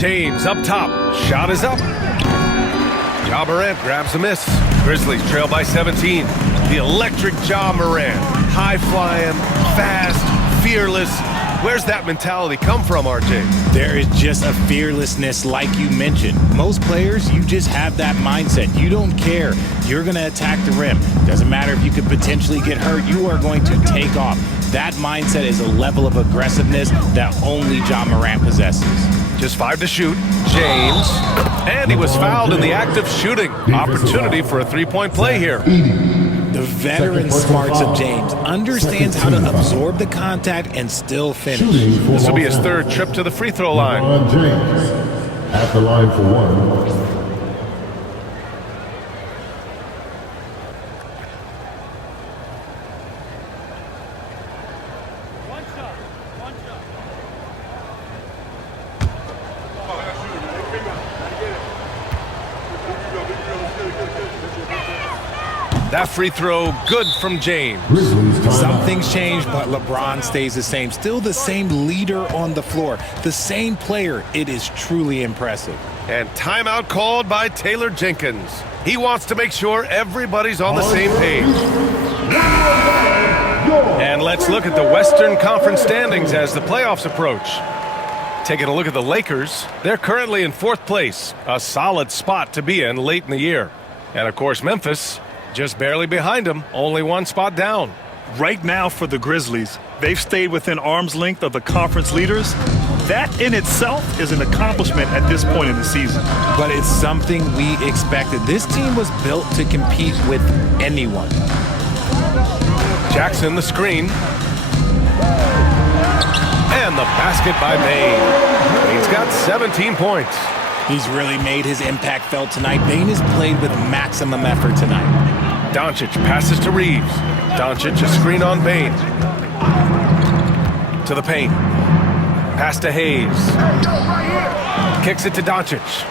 James up top. Shot is up. Ja Morant grabs a miss. Grizzlies trail by 17. The electric Ja Morant. High-flying, fast, fearless. Where's that mentality come from, RJ? There is just a fearlessness like you mentioned. Most players, you just have that mindset. You don't care. You're going to attack the rim. Doesn't matter if you could potentially get hurt. You are going to take off. That mindset is a level of aggressiveness that only Ja Morant possesses. Just 5 to shoot. James. And he was fouled in the act of shooting. Opportunity for a three-point play here. The veteran smarts of James understands how to absorb the contact and still finish. This will be his third trip to the free throw line. James at the line for 1. That free throw, good from James. Grizzlies timeout. Something's changed, but LeBron stays the same. Still the same leader on the floor. The same player. It is truly impressive. And timeout called by Taylor Jenkins. He wants to make sure everybody's on the same page. And let's look at the Western Conference standings as the playoffs approach. Taking a look at the Lakers, they're currently in 4th place, a solid spot to be in late in the year. And of course, Memphis, just barely behind them, only 1 spot down. Right now for the Grizzlies, they've stayed within arm's length of the conference leaders. That in itself is an accomplishment at this point in the season. But it's something we expected. This team was built to compete with anyone. Jackson, the screen. And the basket by Bane. He's got 17 points. He's really made his impact felt tonight. Bane has played with maximum effort tonight. Doncic passes to Reeves. Doncic a screen on Bane. To the paint. Pass to Hayes. Kicks it to Doncic.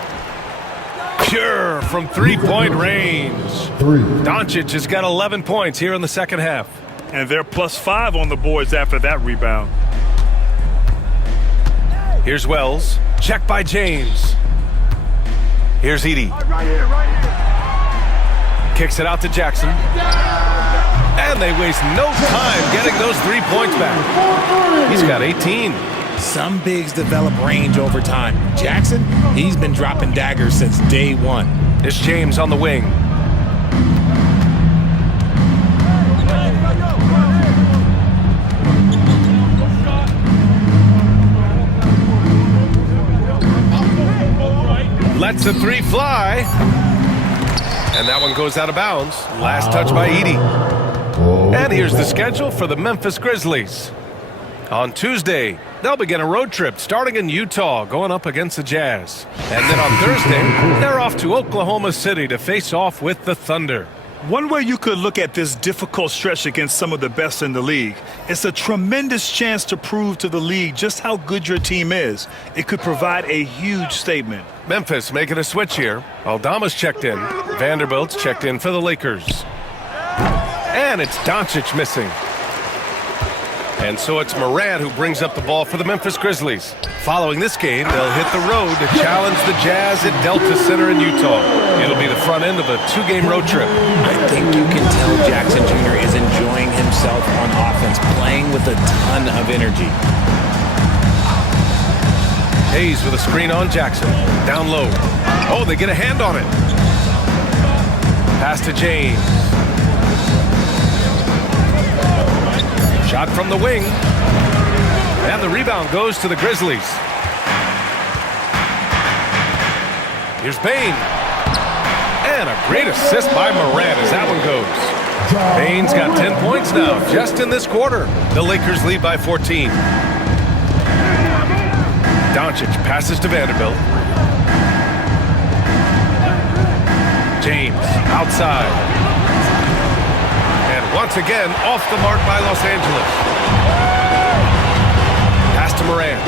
Pure from 3-point range. 3. Doncic has got 11 points here in the second half. And they're +5 on the boards after that rebound. Here's Wells. Check by James. Here's Edey. Kicks it out to Jackson. And they waste no time getting those 3 points back. He's got 18. Some bigs develop range over time. Jackson, he's been dropping daggers since day 1. It's James on the wing. Lets the 3 fly. And that one goes out of bounds. Last touch by Edey. And here's the schedule for the Memphis Grizzlies. On Tuesday, they'll begin a road trip starting in Utah, going up against the Jazz. And then on Thursday, they're off to Oklahoma City to face off with the Thunder. One way you could look at this difficult stretch against some of the best in the league, it's a tremendous chance to prove to the league just how good your team is. It could provide a huge statement. Memphis making a switch here. Aldama's checked in. Vanderbilt's checked in for the Lakers. And it's Doncic missing. And so it's Morant who brings up the ball for the Memphis Grizzlies. Following this game, they'll hit the road to challenge the Jazz at Delta Center in Utah. It'll be the front end of a 2-game road trip. I think you can tell Jackson Jr. is enjoying himself on offense, playing with a ton of energy. Hayes with a screen on Jackson. Down low. Oh, they get a hand on it. Pass to James. Shot from the wing. And the rebound goes to the Grizzlies. Here's Bane. And a great assist by Morant as that one goes. Bane's got 10 points now, just in this quarter. The Lakers lead by 14. Doncic passes to Vanderbilt. James outside. And once again, off the mark by Los Angeles. Pass to Morant.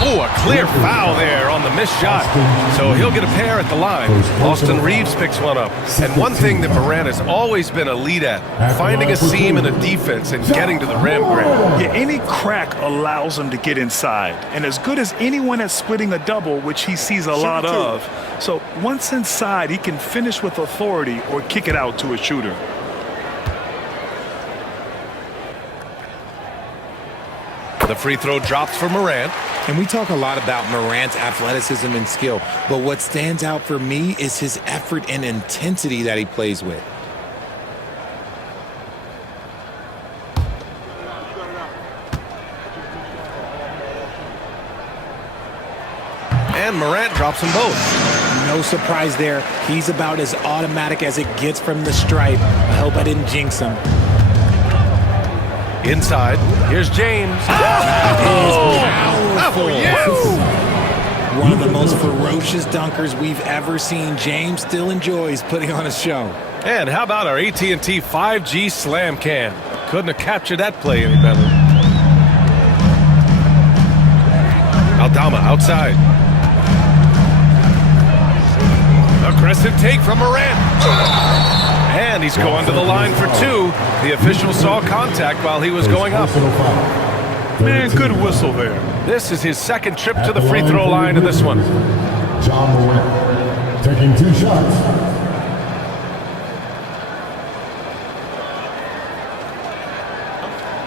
Oh, a clear foul there on the missed shot. So he'll get a pair at the line. Austin Reeves picks one up. And one thing that Morant has always been a lead at, finding a seam in a defense and getting to the rim, Grant. Yeah, any crack allows him to get inside. And as good as anyone at splitting a double, which he sees a lot of. So once inside, he can finish with authority or kick it out to a shooter. The free throw drops for Morant. And we talk a lot about Morant's athleticism and skill, but what stands out for me is his effort and intensity that he plays with. And Morant drops them both. No surprise there. He's about as automatic as it gets from the stripe. I hope I didn't jinx him. Inside, here's James. Powerful. Yes. One of the most ferocious dunkers we've ever seen. James still enjoys putting on a show. And how about our AT&T 5G slam cam? Couldn't have captured that play any better. Aldama outside. Aggressive take from Morant. And he's going to the line for two. The official saw contact while he was going up. Man, good whistle there. This is his second trip to the free throw line in this one. John Morant taking 2 shots.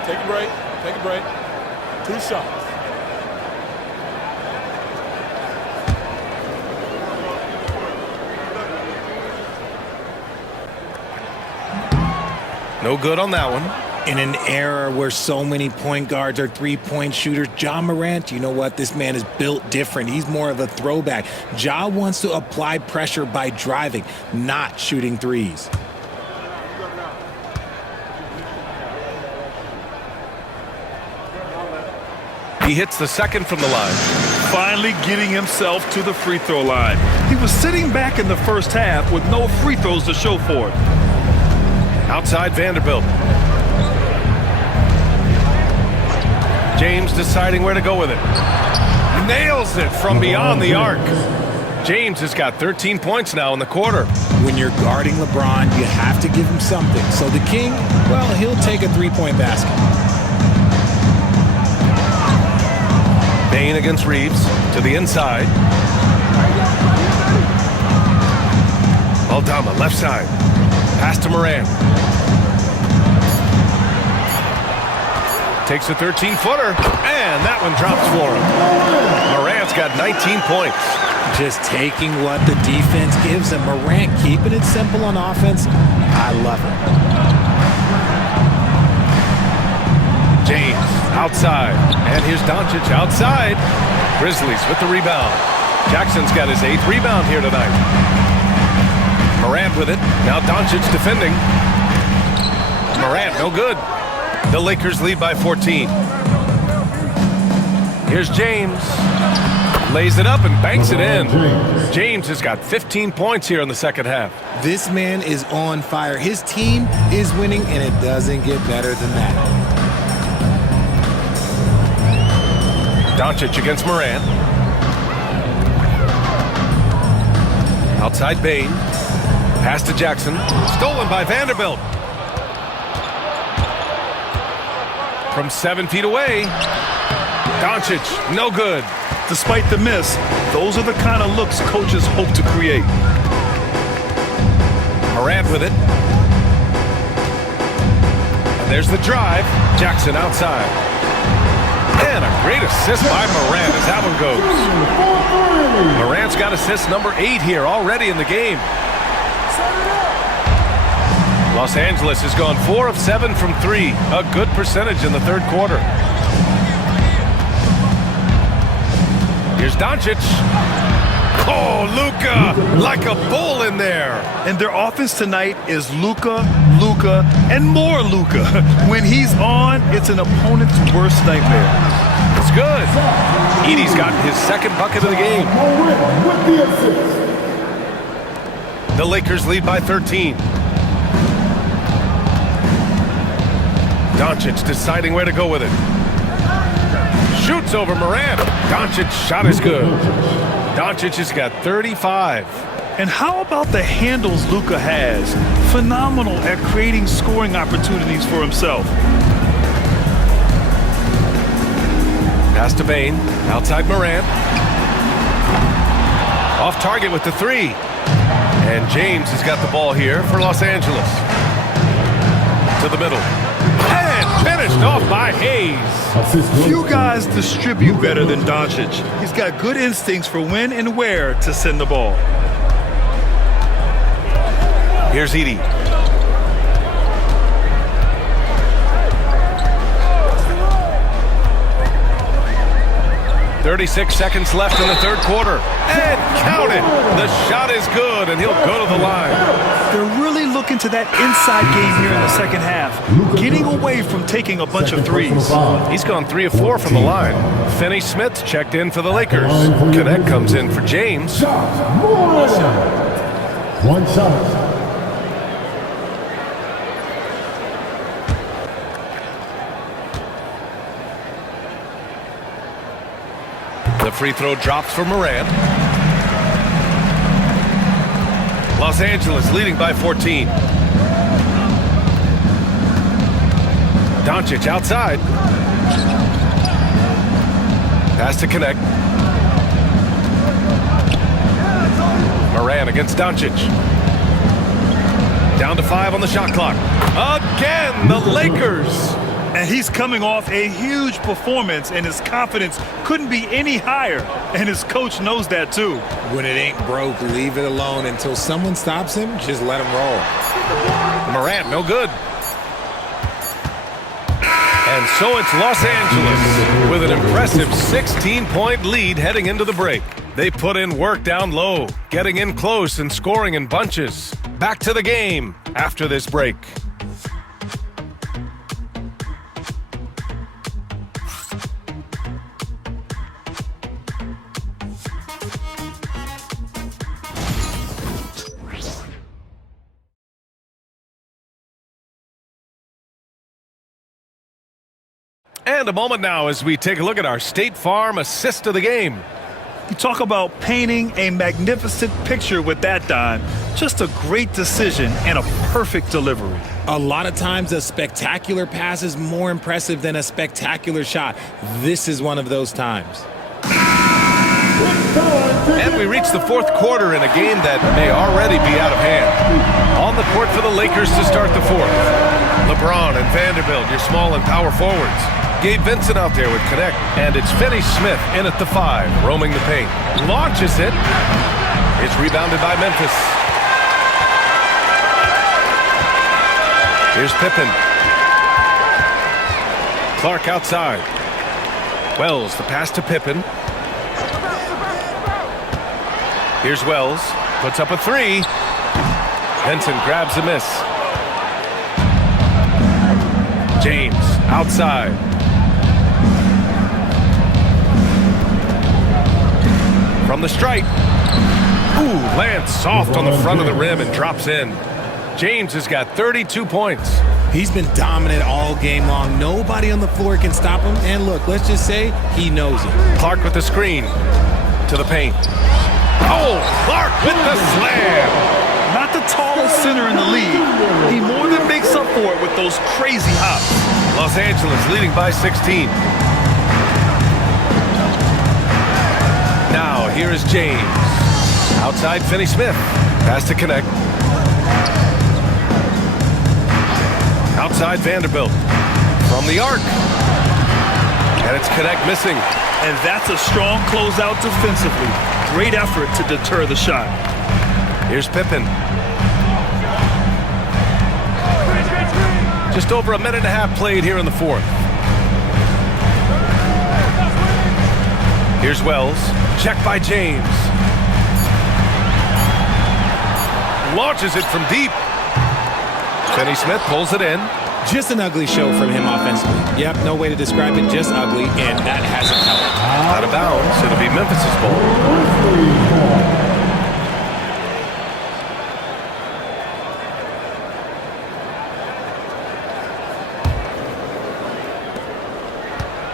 Take a break. Take a break. 2 shots. No good on that one. In an era where so many point guards are three-point shooters, Ja Morant, you know what? This man is built different. He's more of a throwback. Ja wants to apply pressure by driving, not shooting threes. He hits the second from the line. Finally getting himself to the free throw line. He was sitting back in the first half with no free throws to show for it. Outside Vanderbilt. James deciding where to go with it. Nails it from beyond the arc. James has got 13 points now in the quarter. When you're guarding LeBron, you have to give him something. So the King, well, he'll take a three-point basket. Bain against Reeves to the inside. Aldama left side. Pass to Morant. Takes a 13-footer, and that one drops for him. Morant's got 19 points. Just taking what the defense gives him. Morant keeping it simple on offense. I love it. James outside, and here's Doncic outside. Grizzlies with the rebound. Jackson's got his 8th rebound here tonight. Morant with it. Now Doncic defending. Morant, no good. The Lakers lead by 14. Here's James. Lays it up and banks it in. James has got 15 points here in the second half. This man is on fire. His team is winning, and it doesn't get better than that. Doncic against Morant. Outside Bain. Pass to Jackson. Stolen by Vanderbilt. From 7 feet away. Doncic, no good. Despite the miss, those are the kind of looks coaches hope to create. Morant with it. And there's the drive. Jackson outside. And a great assist by Morant as that one goes. Morant's got assist number 8 here already in the game. Los Angeles has gone 4 of 7 from 3. A good percentage in the third quarter. Here's Doncic. Oh, Luka, like a bull in there. And their offense tonight is Luka, and more Luka. When he's on, it's an opponent's worst nightmare. It's good. Edey's gotten his second bucket of the game. The Lakers lead by 13. Doncic deciding where to go with it. Shoots over Morant. Doncic's shot is good. Doncic has got 35. And how about the handles Luka has? Phenomenal at creating scoring opportunities for himself. Pass to Bain. Outside Morant. Off target with the 3. And James has got the ball here for Los Angeles. To the middle. And finished off by Hayes. Few guys distribute better than Doncic. He's got good instincts for when and where to send the ball. Here's Edey. "36 seconds left in the third quarter. And count it. The shot is good, and he'll go to the line. They're really looking to that inside game here in the second half, getting away from taking a bunch of threes. He's gone 3 of 4 from the line. Finney Smith checked in for the Lakers. Connect comes in for James. One shot. The free throw drops for Morant. Los Angeles leading by 14. Doncic outside. Pass to connect. Moran against Doncic. Down to 5 on the shot clock. Again, the Lakers. And he's coming off a huge performance, and his confidence couldn't be any higher. And his coach knows that too. When it ain't broke, leave it alone. Until someone stops him, just let him roll. Morant, no good. And so it's Los Angeles with an impressive 16-point lead heading into the break. They put in work down low, getting in close and scoring in bunches. Back to the game after this break. And a moment now as we take a look at our State Farm assist of the game. You talk about painting a magnificent picture with that dime. Just a great decision and a perfect delivery. A lot of times a spectacular pass is more impressive than a spectacular shot. This is one of those times. And we reach the fourth quarter in a game that may already be out of hand. On the court for the Lakers to start the fourth. LeBron and Vanderbilt, your small and power forwards. Gabe Vincent out there with Connect. And it's Finney Smith in at the 5, roaming the paint. Launches it. It's rebounded by Memphis. Here's Pippen. Clark outside. Wells, the pass to Pippen. Here's Wells. Puts up a 3. Vincent grabs a miss. James outside. From the stripe. Ooh, lands soft on the front of the rim and drops in. James has got 32 points. He's been dominant all game long. Nobody on the floor can stop him. And look, let's just say he knows it. Clark with the screen. To the paint. Oh, Clark with the slam. Not the tallest center in the league. He more than makes up for it with those crazy hops. Los Angeles leading by 16. Now, here is James. Outside, Finney Smith. Pass to Connect. Outside, Vanderbilt. From the arc. And it's Connect missing. And that's a strong closeout defensively. Great effort to deter the shot. Here's Pippen. Just over a minute and a half played here in the fourth. Here's Wells. Check by James. Launches it from deep. Finney Smith pulls it in. Just an ugly show from him offensively. Yep, no way to describe it, just ugly, and that hasn't helped. Out of bounds, it'll be Memphis's ball.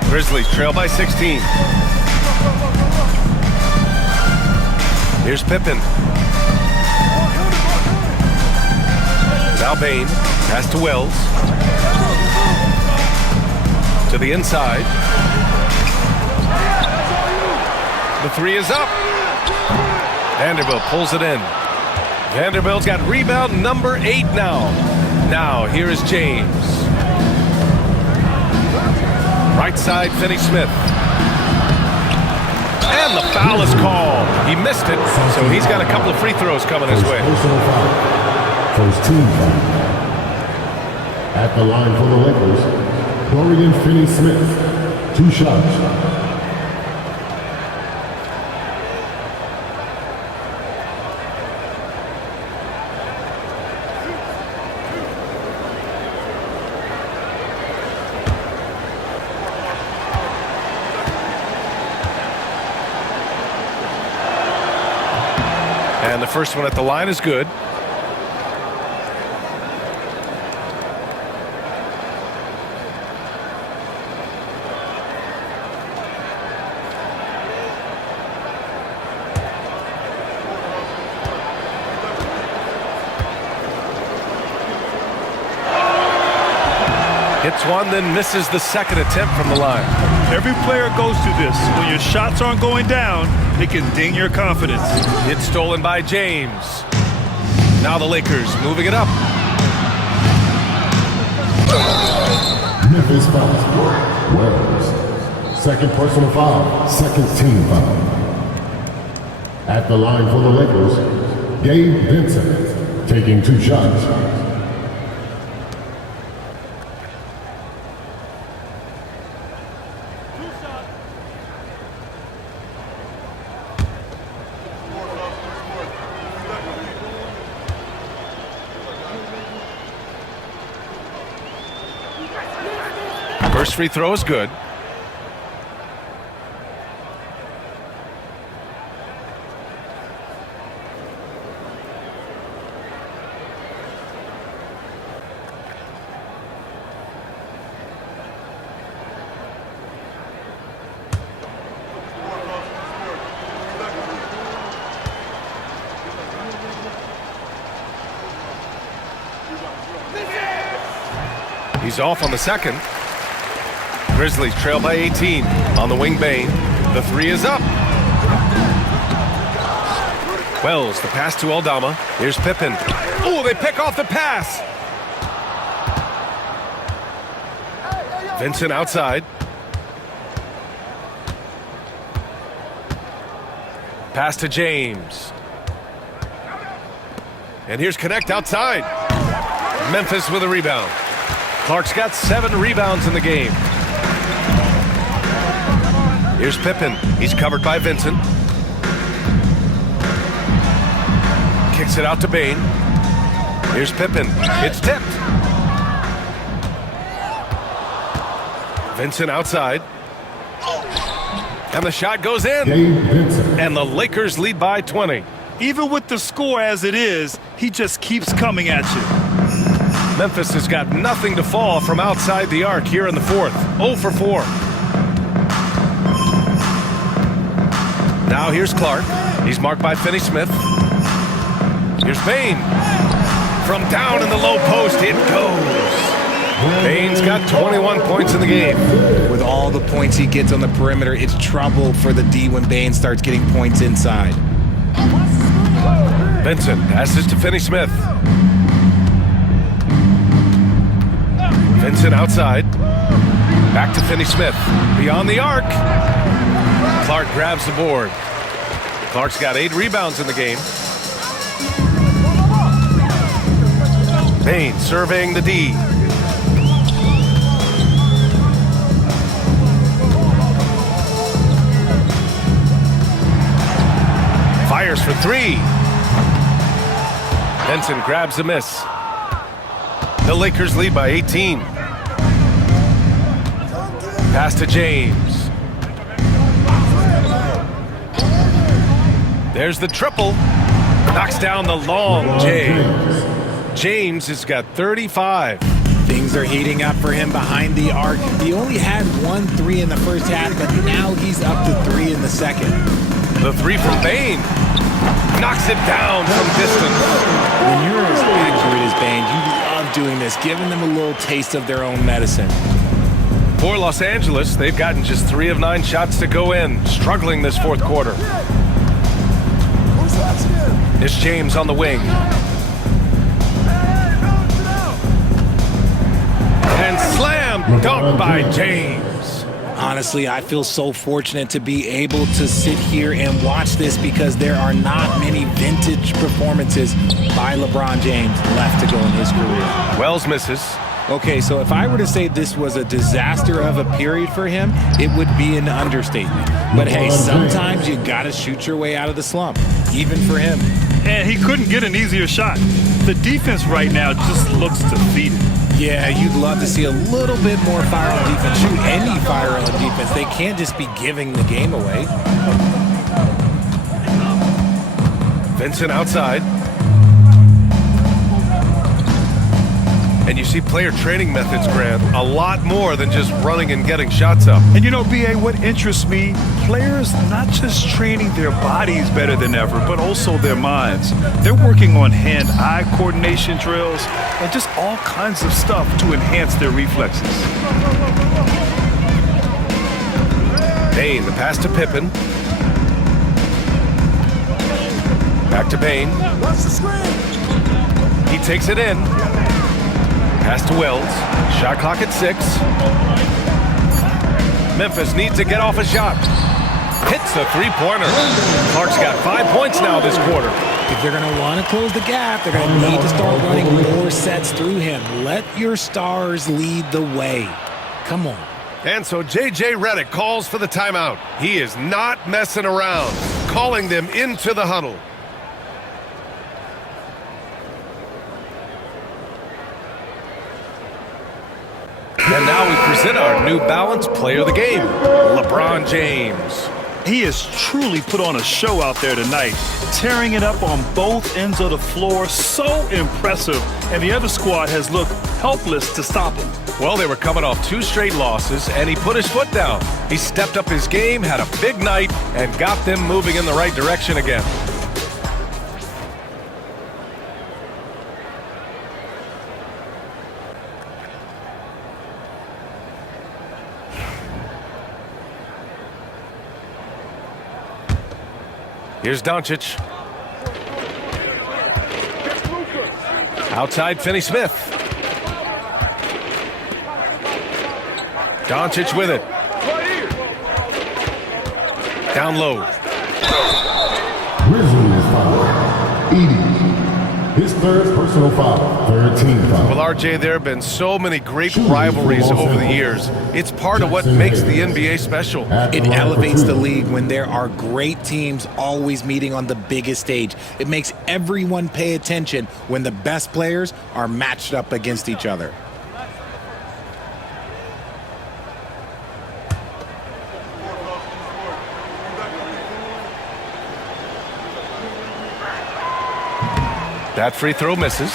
Grizzlies trail by 16. Here's Pippen. Now Bain. Pass to Wells. To the inside. The 3 is up. Vanderbilt pulls it in. Vanderbilt's got rebound number 8 now. Now, here is James. Right side, Finney Smith. And the foul is called. He missed it, so he's got a couple of free throws coming his way. First team foul. At the line for the Lakers, Dorian Finney-Smith, 2 shots. And the first one at the line is good. Hits one, then misses the second attempt from the line. Every player goes through this. When your shots aren't going down, it can ding your confidence. It's stolen by James. Now the Lakers moving it up. Memphis foul. Wells. Second personal foul. Second team foul. At the line for the Lakers, Gabe Vincent taking 2 shots. First free throw is good. He's off on the second. Grizzlies trail by 18 on the wing. Bane. The three is up. Wells, the pass to Aldama. Here's Pippen. Oh, they pick off the pass. Vincent outside. Pass to James. And here's Connect outside. Memphis with a rebound. Clark's got 7 rebounds in the game. Here's Pippen. He's covered by Vincent. Kicks it out to Bane. Here's Pippen. It's tipped. Vincent outside. And the shot goes in. And the Lakers lead by 20. Even with the score as it is, he just keeps coming at you. Memphis has got nothing to fall from outside the arc here in the fourth. 0 for 4. Now here's Clark. He's marked by Finney-Smith. Here's Bane. From down in the low post, it goes. Bane's got 21 points in the game. With all the points he gets on the perimeter, it's trouble for the D when Bane starts getting points inside. Vincent passes to Finney-Smith. Vincent outside. Back to Finney-Smith. Beyond the arc. Clark grabs the board. Clark's got 8 rebounds in the game. Bane surveying the D. Fires for 3. Vincent grabs a miss. The Lakers lead by 18. Pass to James. There's the triple. Knocks down the long James. James has got 35. Things are heating up for him behind the arc. He only had 1 3 in the first half, but now he's up to 3 in the second. The 3 from Bane. Knocks it down from distance. When you're as accurate as Bane, you love doing this, giving them a little taste of their own medicine. For Los Angeles, they've gotten just 3 of 9 shots to go in, struggling this fourth quarter. It's James on the wing. And slam dunk by James. Honestly, I feel so fortunate to be able to sit here and watch this because there are not many vintage performances by LeBron James left to go in his career. Wells misses. Okay, so if I were to say this was a disaster of a period for him, it would be an understatement. But hey, sometimes you gotta shoot your way out of the slump, even for him. And he couldn't get an easier shot. The defense right now just looks defeated. Yeah, you'd love to see a little bit more fire on defense. Shoot any fire on defense. They can't just be giving the game away. Vincent outside. And you see player training methods, Grant, a lot more than just running and getting shots up. And you know, B.A., what interests me, Players not just training their bodies better than ever, but also their minds. They're working on hand-eye coordination drills and just all kinds of stuff to enhance their reflexes. Bane, the pass to Pippen. Back to Bane. He takes it in. Pass to Wells. Shot clock at 6. Memphis needs to get off a shot. Hits the three-pointer. Clark's got 5 points now this quarter. If they're going to want to close the gap, they're going to need to start running more sets through him. Let your stars lead the way. Come on. And so J.J. Redick calls for the timeout. He is not messing around, calling them into the huddle. And now we present our New Balance Player of the Game, LeBron James. He has truly put on a show out there tonight, tearing it up on both ends of the floor. So impressive, and the other squad has looked helpless to stop him. Well, they were coming off 2 straight losses, and he put his foot down. He stepped up his game, had a big night, and got them moving in the right direction again. Here's Doncic. Outside Finney-Smith. Doncic with it. Down low. Grizzlies foul. Edie. His third personal foul. Third team foul. Well, RJ, there have been so many great rivalries over the years. It's part of what makes the NBA special. It elevates the league when there are great teams always meeting on the biggest stage. It makes everyone pay attention when the best players are matched up against each other. That free throw misses.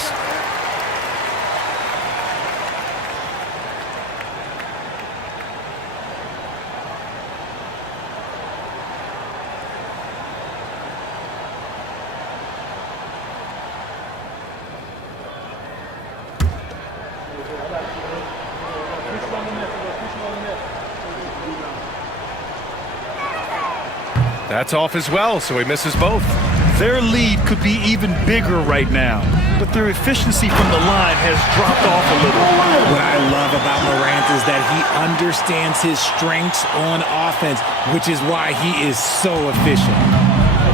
That's off as well, so he misses both. Their lead could be even bigger right now, but their efficiency from the line has dropped off a little. What I love about Morant is that he understands his strengths on offense, which is why he is so efficient.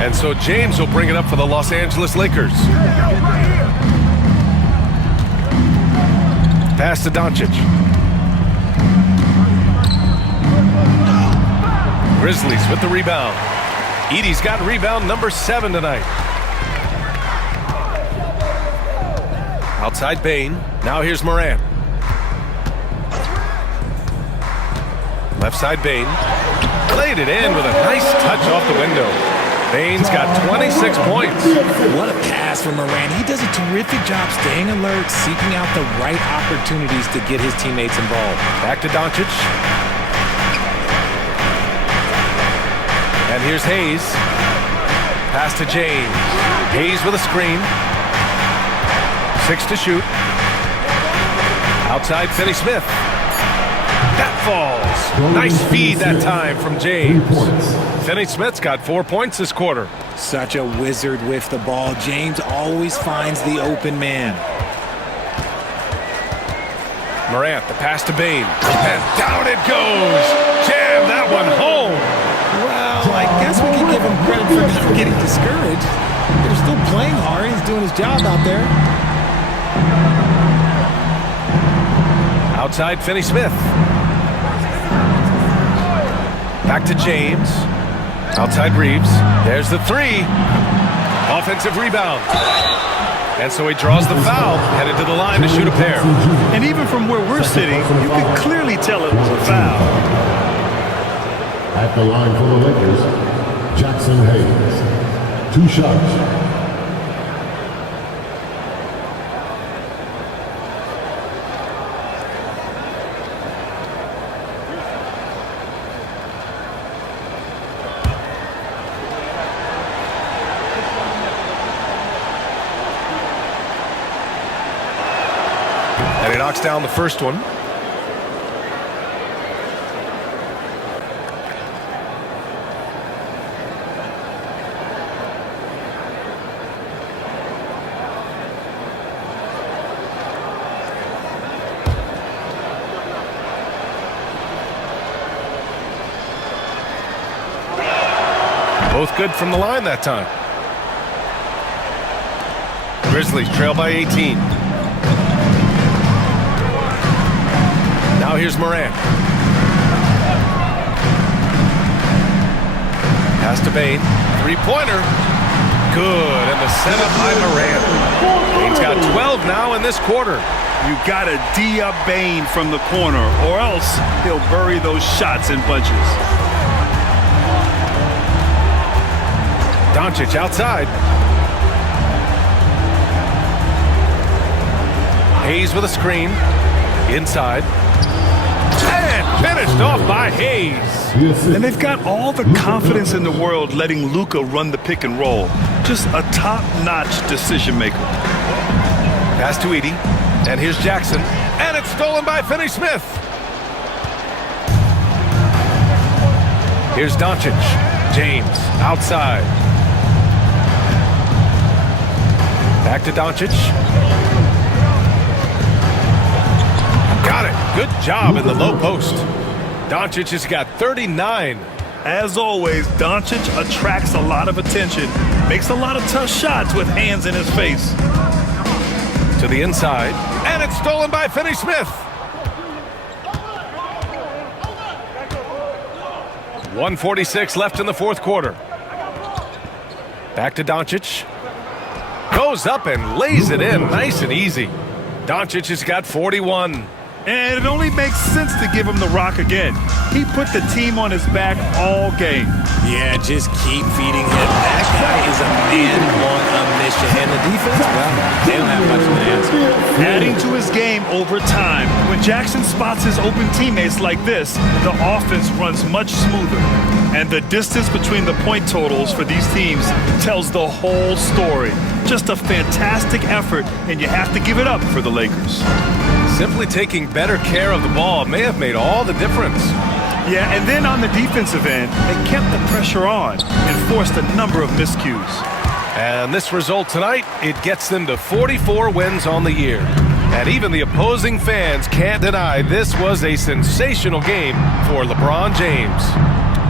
And so James will bring it up for the Los Angeles Lakers. Pass to Doncic. Grizzlies with the rebound. Edie's got rebound number 7 tonight. Outside Bane. Now here's Morant. Left side Bane. Laid it in with a nice touch off the window. Bane's got 26 points. What a pass from Morant. He does a terrific job staying alert, seeking out the right opportunities to get his teammates involved. Back to Doncic. And here's Hayes. Pass to James. Hayes with a screen. 6 to shoot. Outside Finney-Smith. That falls. Nice feed that time from James. Finney-Smith's got 4 points this quarter. Such a wizard with the ball. James always finds the open man. Morant, the pass to Bane. And down it goes. Jam that one home. Well, I guess we can give him credit for not getting discouraged. They're still playing hard. He's doing his job out there. Outside Finney-Smith. Back to James. Outside Reeves. There's the 3. Offensive rebound. And so he draws the foul, headed to the line to shoot a pair. And even from where we're sitting, you can clearly tell it was a foul. At the line for the Lakers, Jackson Hayes. 2 shots. And he knocks down the first one. Both good from the line that time. Grizzlies trail by 18. Now here's Morant. Pass to Bane. Three-pointer. Good. And the setup by Morant. Bane's got 12 now in this quarter. You got to D up Bane from the corner, or else he'll bury those shots in bunches. Doncic outside. Hayes with a screen. Inside. And finished off by Hayes. And they've got all the confidence in the world letting Luka run the pick and roll. Just a top-notch decision maker. Pass to Edey. And here's Jackson. And it's stolen by Finney-Smith. Here's Doncic. James outside. Back to Doncic. Got it. Good job in the low post. Doncic has got 39. As always, Doncic attracts a lot of attention. Makes a lot of tough shots with hands in his face. To the inside. And it's stolen by Finney-Smith. 1:46 left in the fourth quarter. Back to Doncic. Goes up and lays it in nice and easy. Doncic has got 41. And it only makes sense to give him the rock again. He put the team on his back all game. Yeah, just keep feeding him. That guy is a man on a mission. And the defense, well, they don't have much of an answer. Adding to his game over time. When Jackson spots his open teammates like this, the offense runs much smoother. And the distance between the point totals for these teams tells the whole story. Just a fantastic effort, and you have to give it up for the Lakers. Simply taking better care of the ball may have made all the difference. Yeah, and then on the defensive end, they kept the pressure on and forced a number of miscues. And this result tonight, it gets them to 44 wins on the year. And even the opposing fans can't deny this was a sensational game for LeBron James.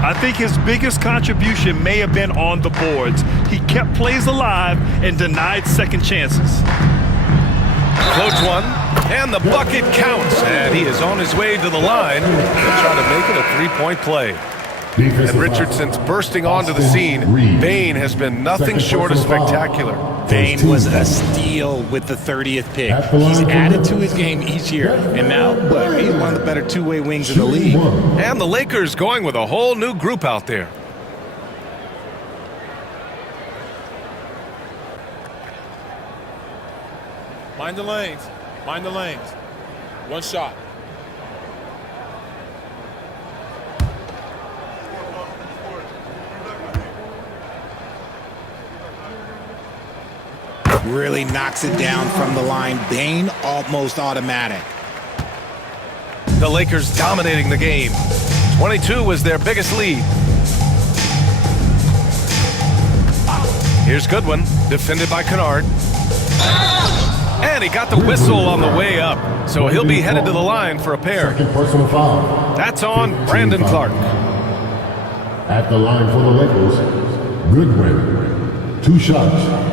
I think his biggest contribution may have been on the boards. He kept plays alive and denied second chances. Floats one, and the bucket counts. And he is on his way to the line to try to make it a three-point play. And Richardson's bursting onto the scene. Bane has been nothing short of spectacular. Bane was a steal with the 30th pick. He's added to his game each year, and now he's one of the better two-way wings in the league. And the Lakers going with a whole new group out there. Mind the lanes. Mind the lanes. One shot. Really knocks it down from the line. Bane almost automatic. The Lakers dominating the game. 22 was their biggest lead. Here's Goodwin, defended by Kennard. And he got the whistle on the way up, so he'll be headed to the line for a pair. Second personal foul. That's on Brandon Clark. At the line for the Lakers, Goodwin. 2 shots.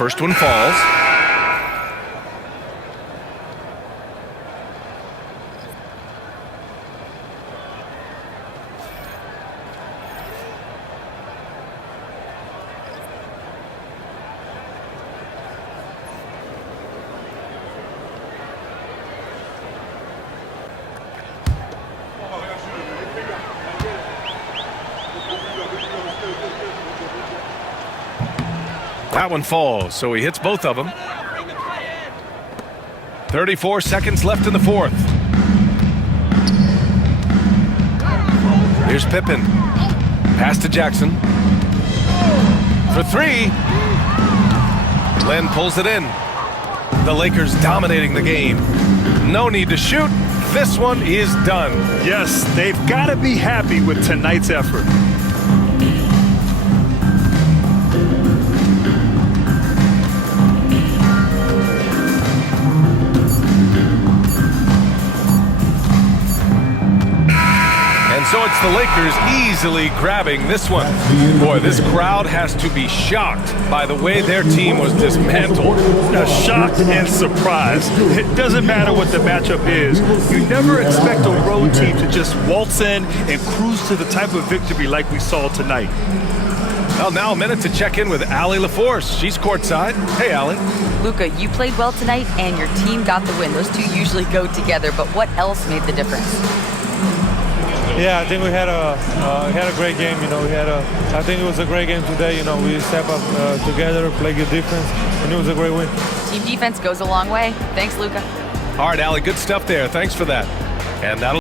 First one falls. That one falls, so he hits both of them. 34 seconds left in the fourth. Here's Pippen. Pass to Jackson. For three. Len pulls it in. The Lakers dominating the game. No need to shoot. This one is done. Yes, they've got to be happy with tonight's effort. So it's the Lakers easily grabbing this one. Boy, this crowd has to be shocked by the way their team was dismantled. Shocked and surprised. It doesn't matter what the matchup is. You never expect a road team to just waltz in and cruise to the type of victory like we saw tonight. Well, now a minute to check in with Allie LaForce. She's courtside. Hey, Allie. Luka, you played well tonight and your team got the win. Those two usually go together, but what else made the difference? Yeah, I think we had a great game. I think it was a great game today. We step up together, play good defense, and it was a great win. Team defense goes a long way. Thanks, Luka. All right, Allie, good stuff there. Thanks for that. And that'll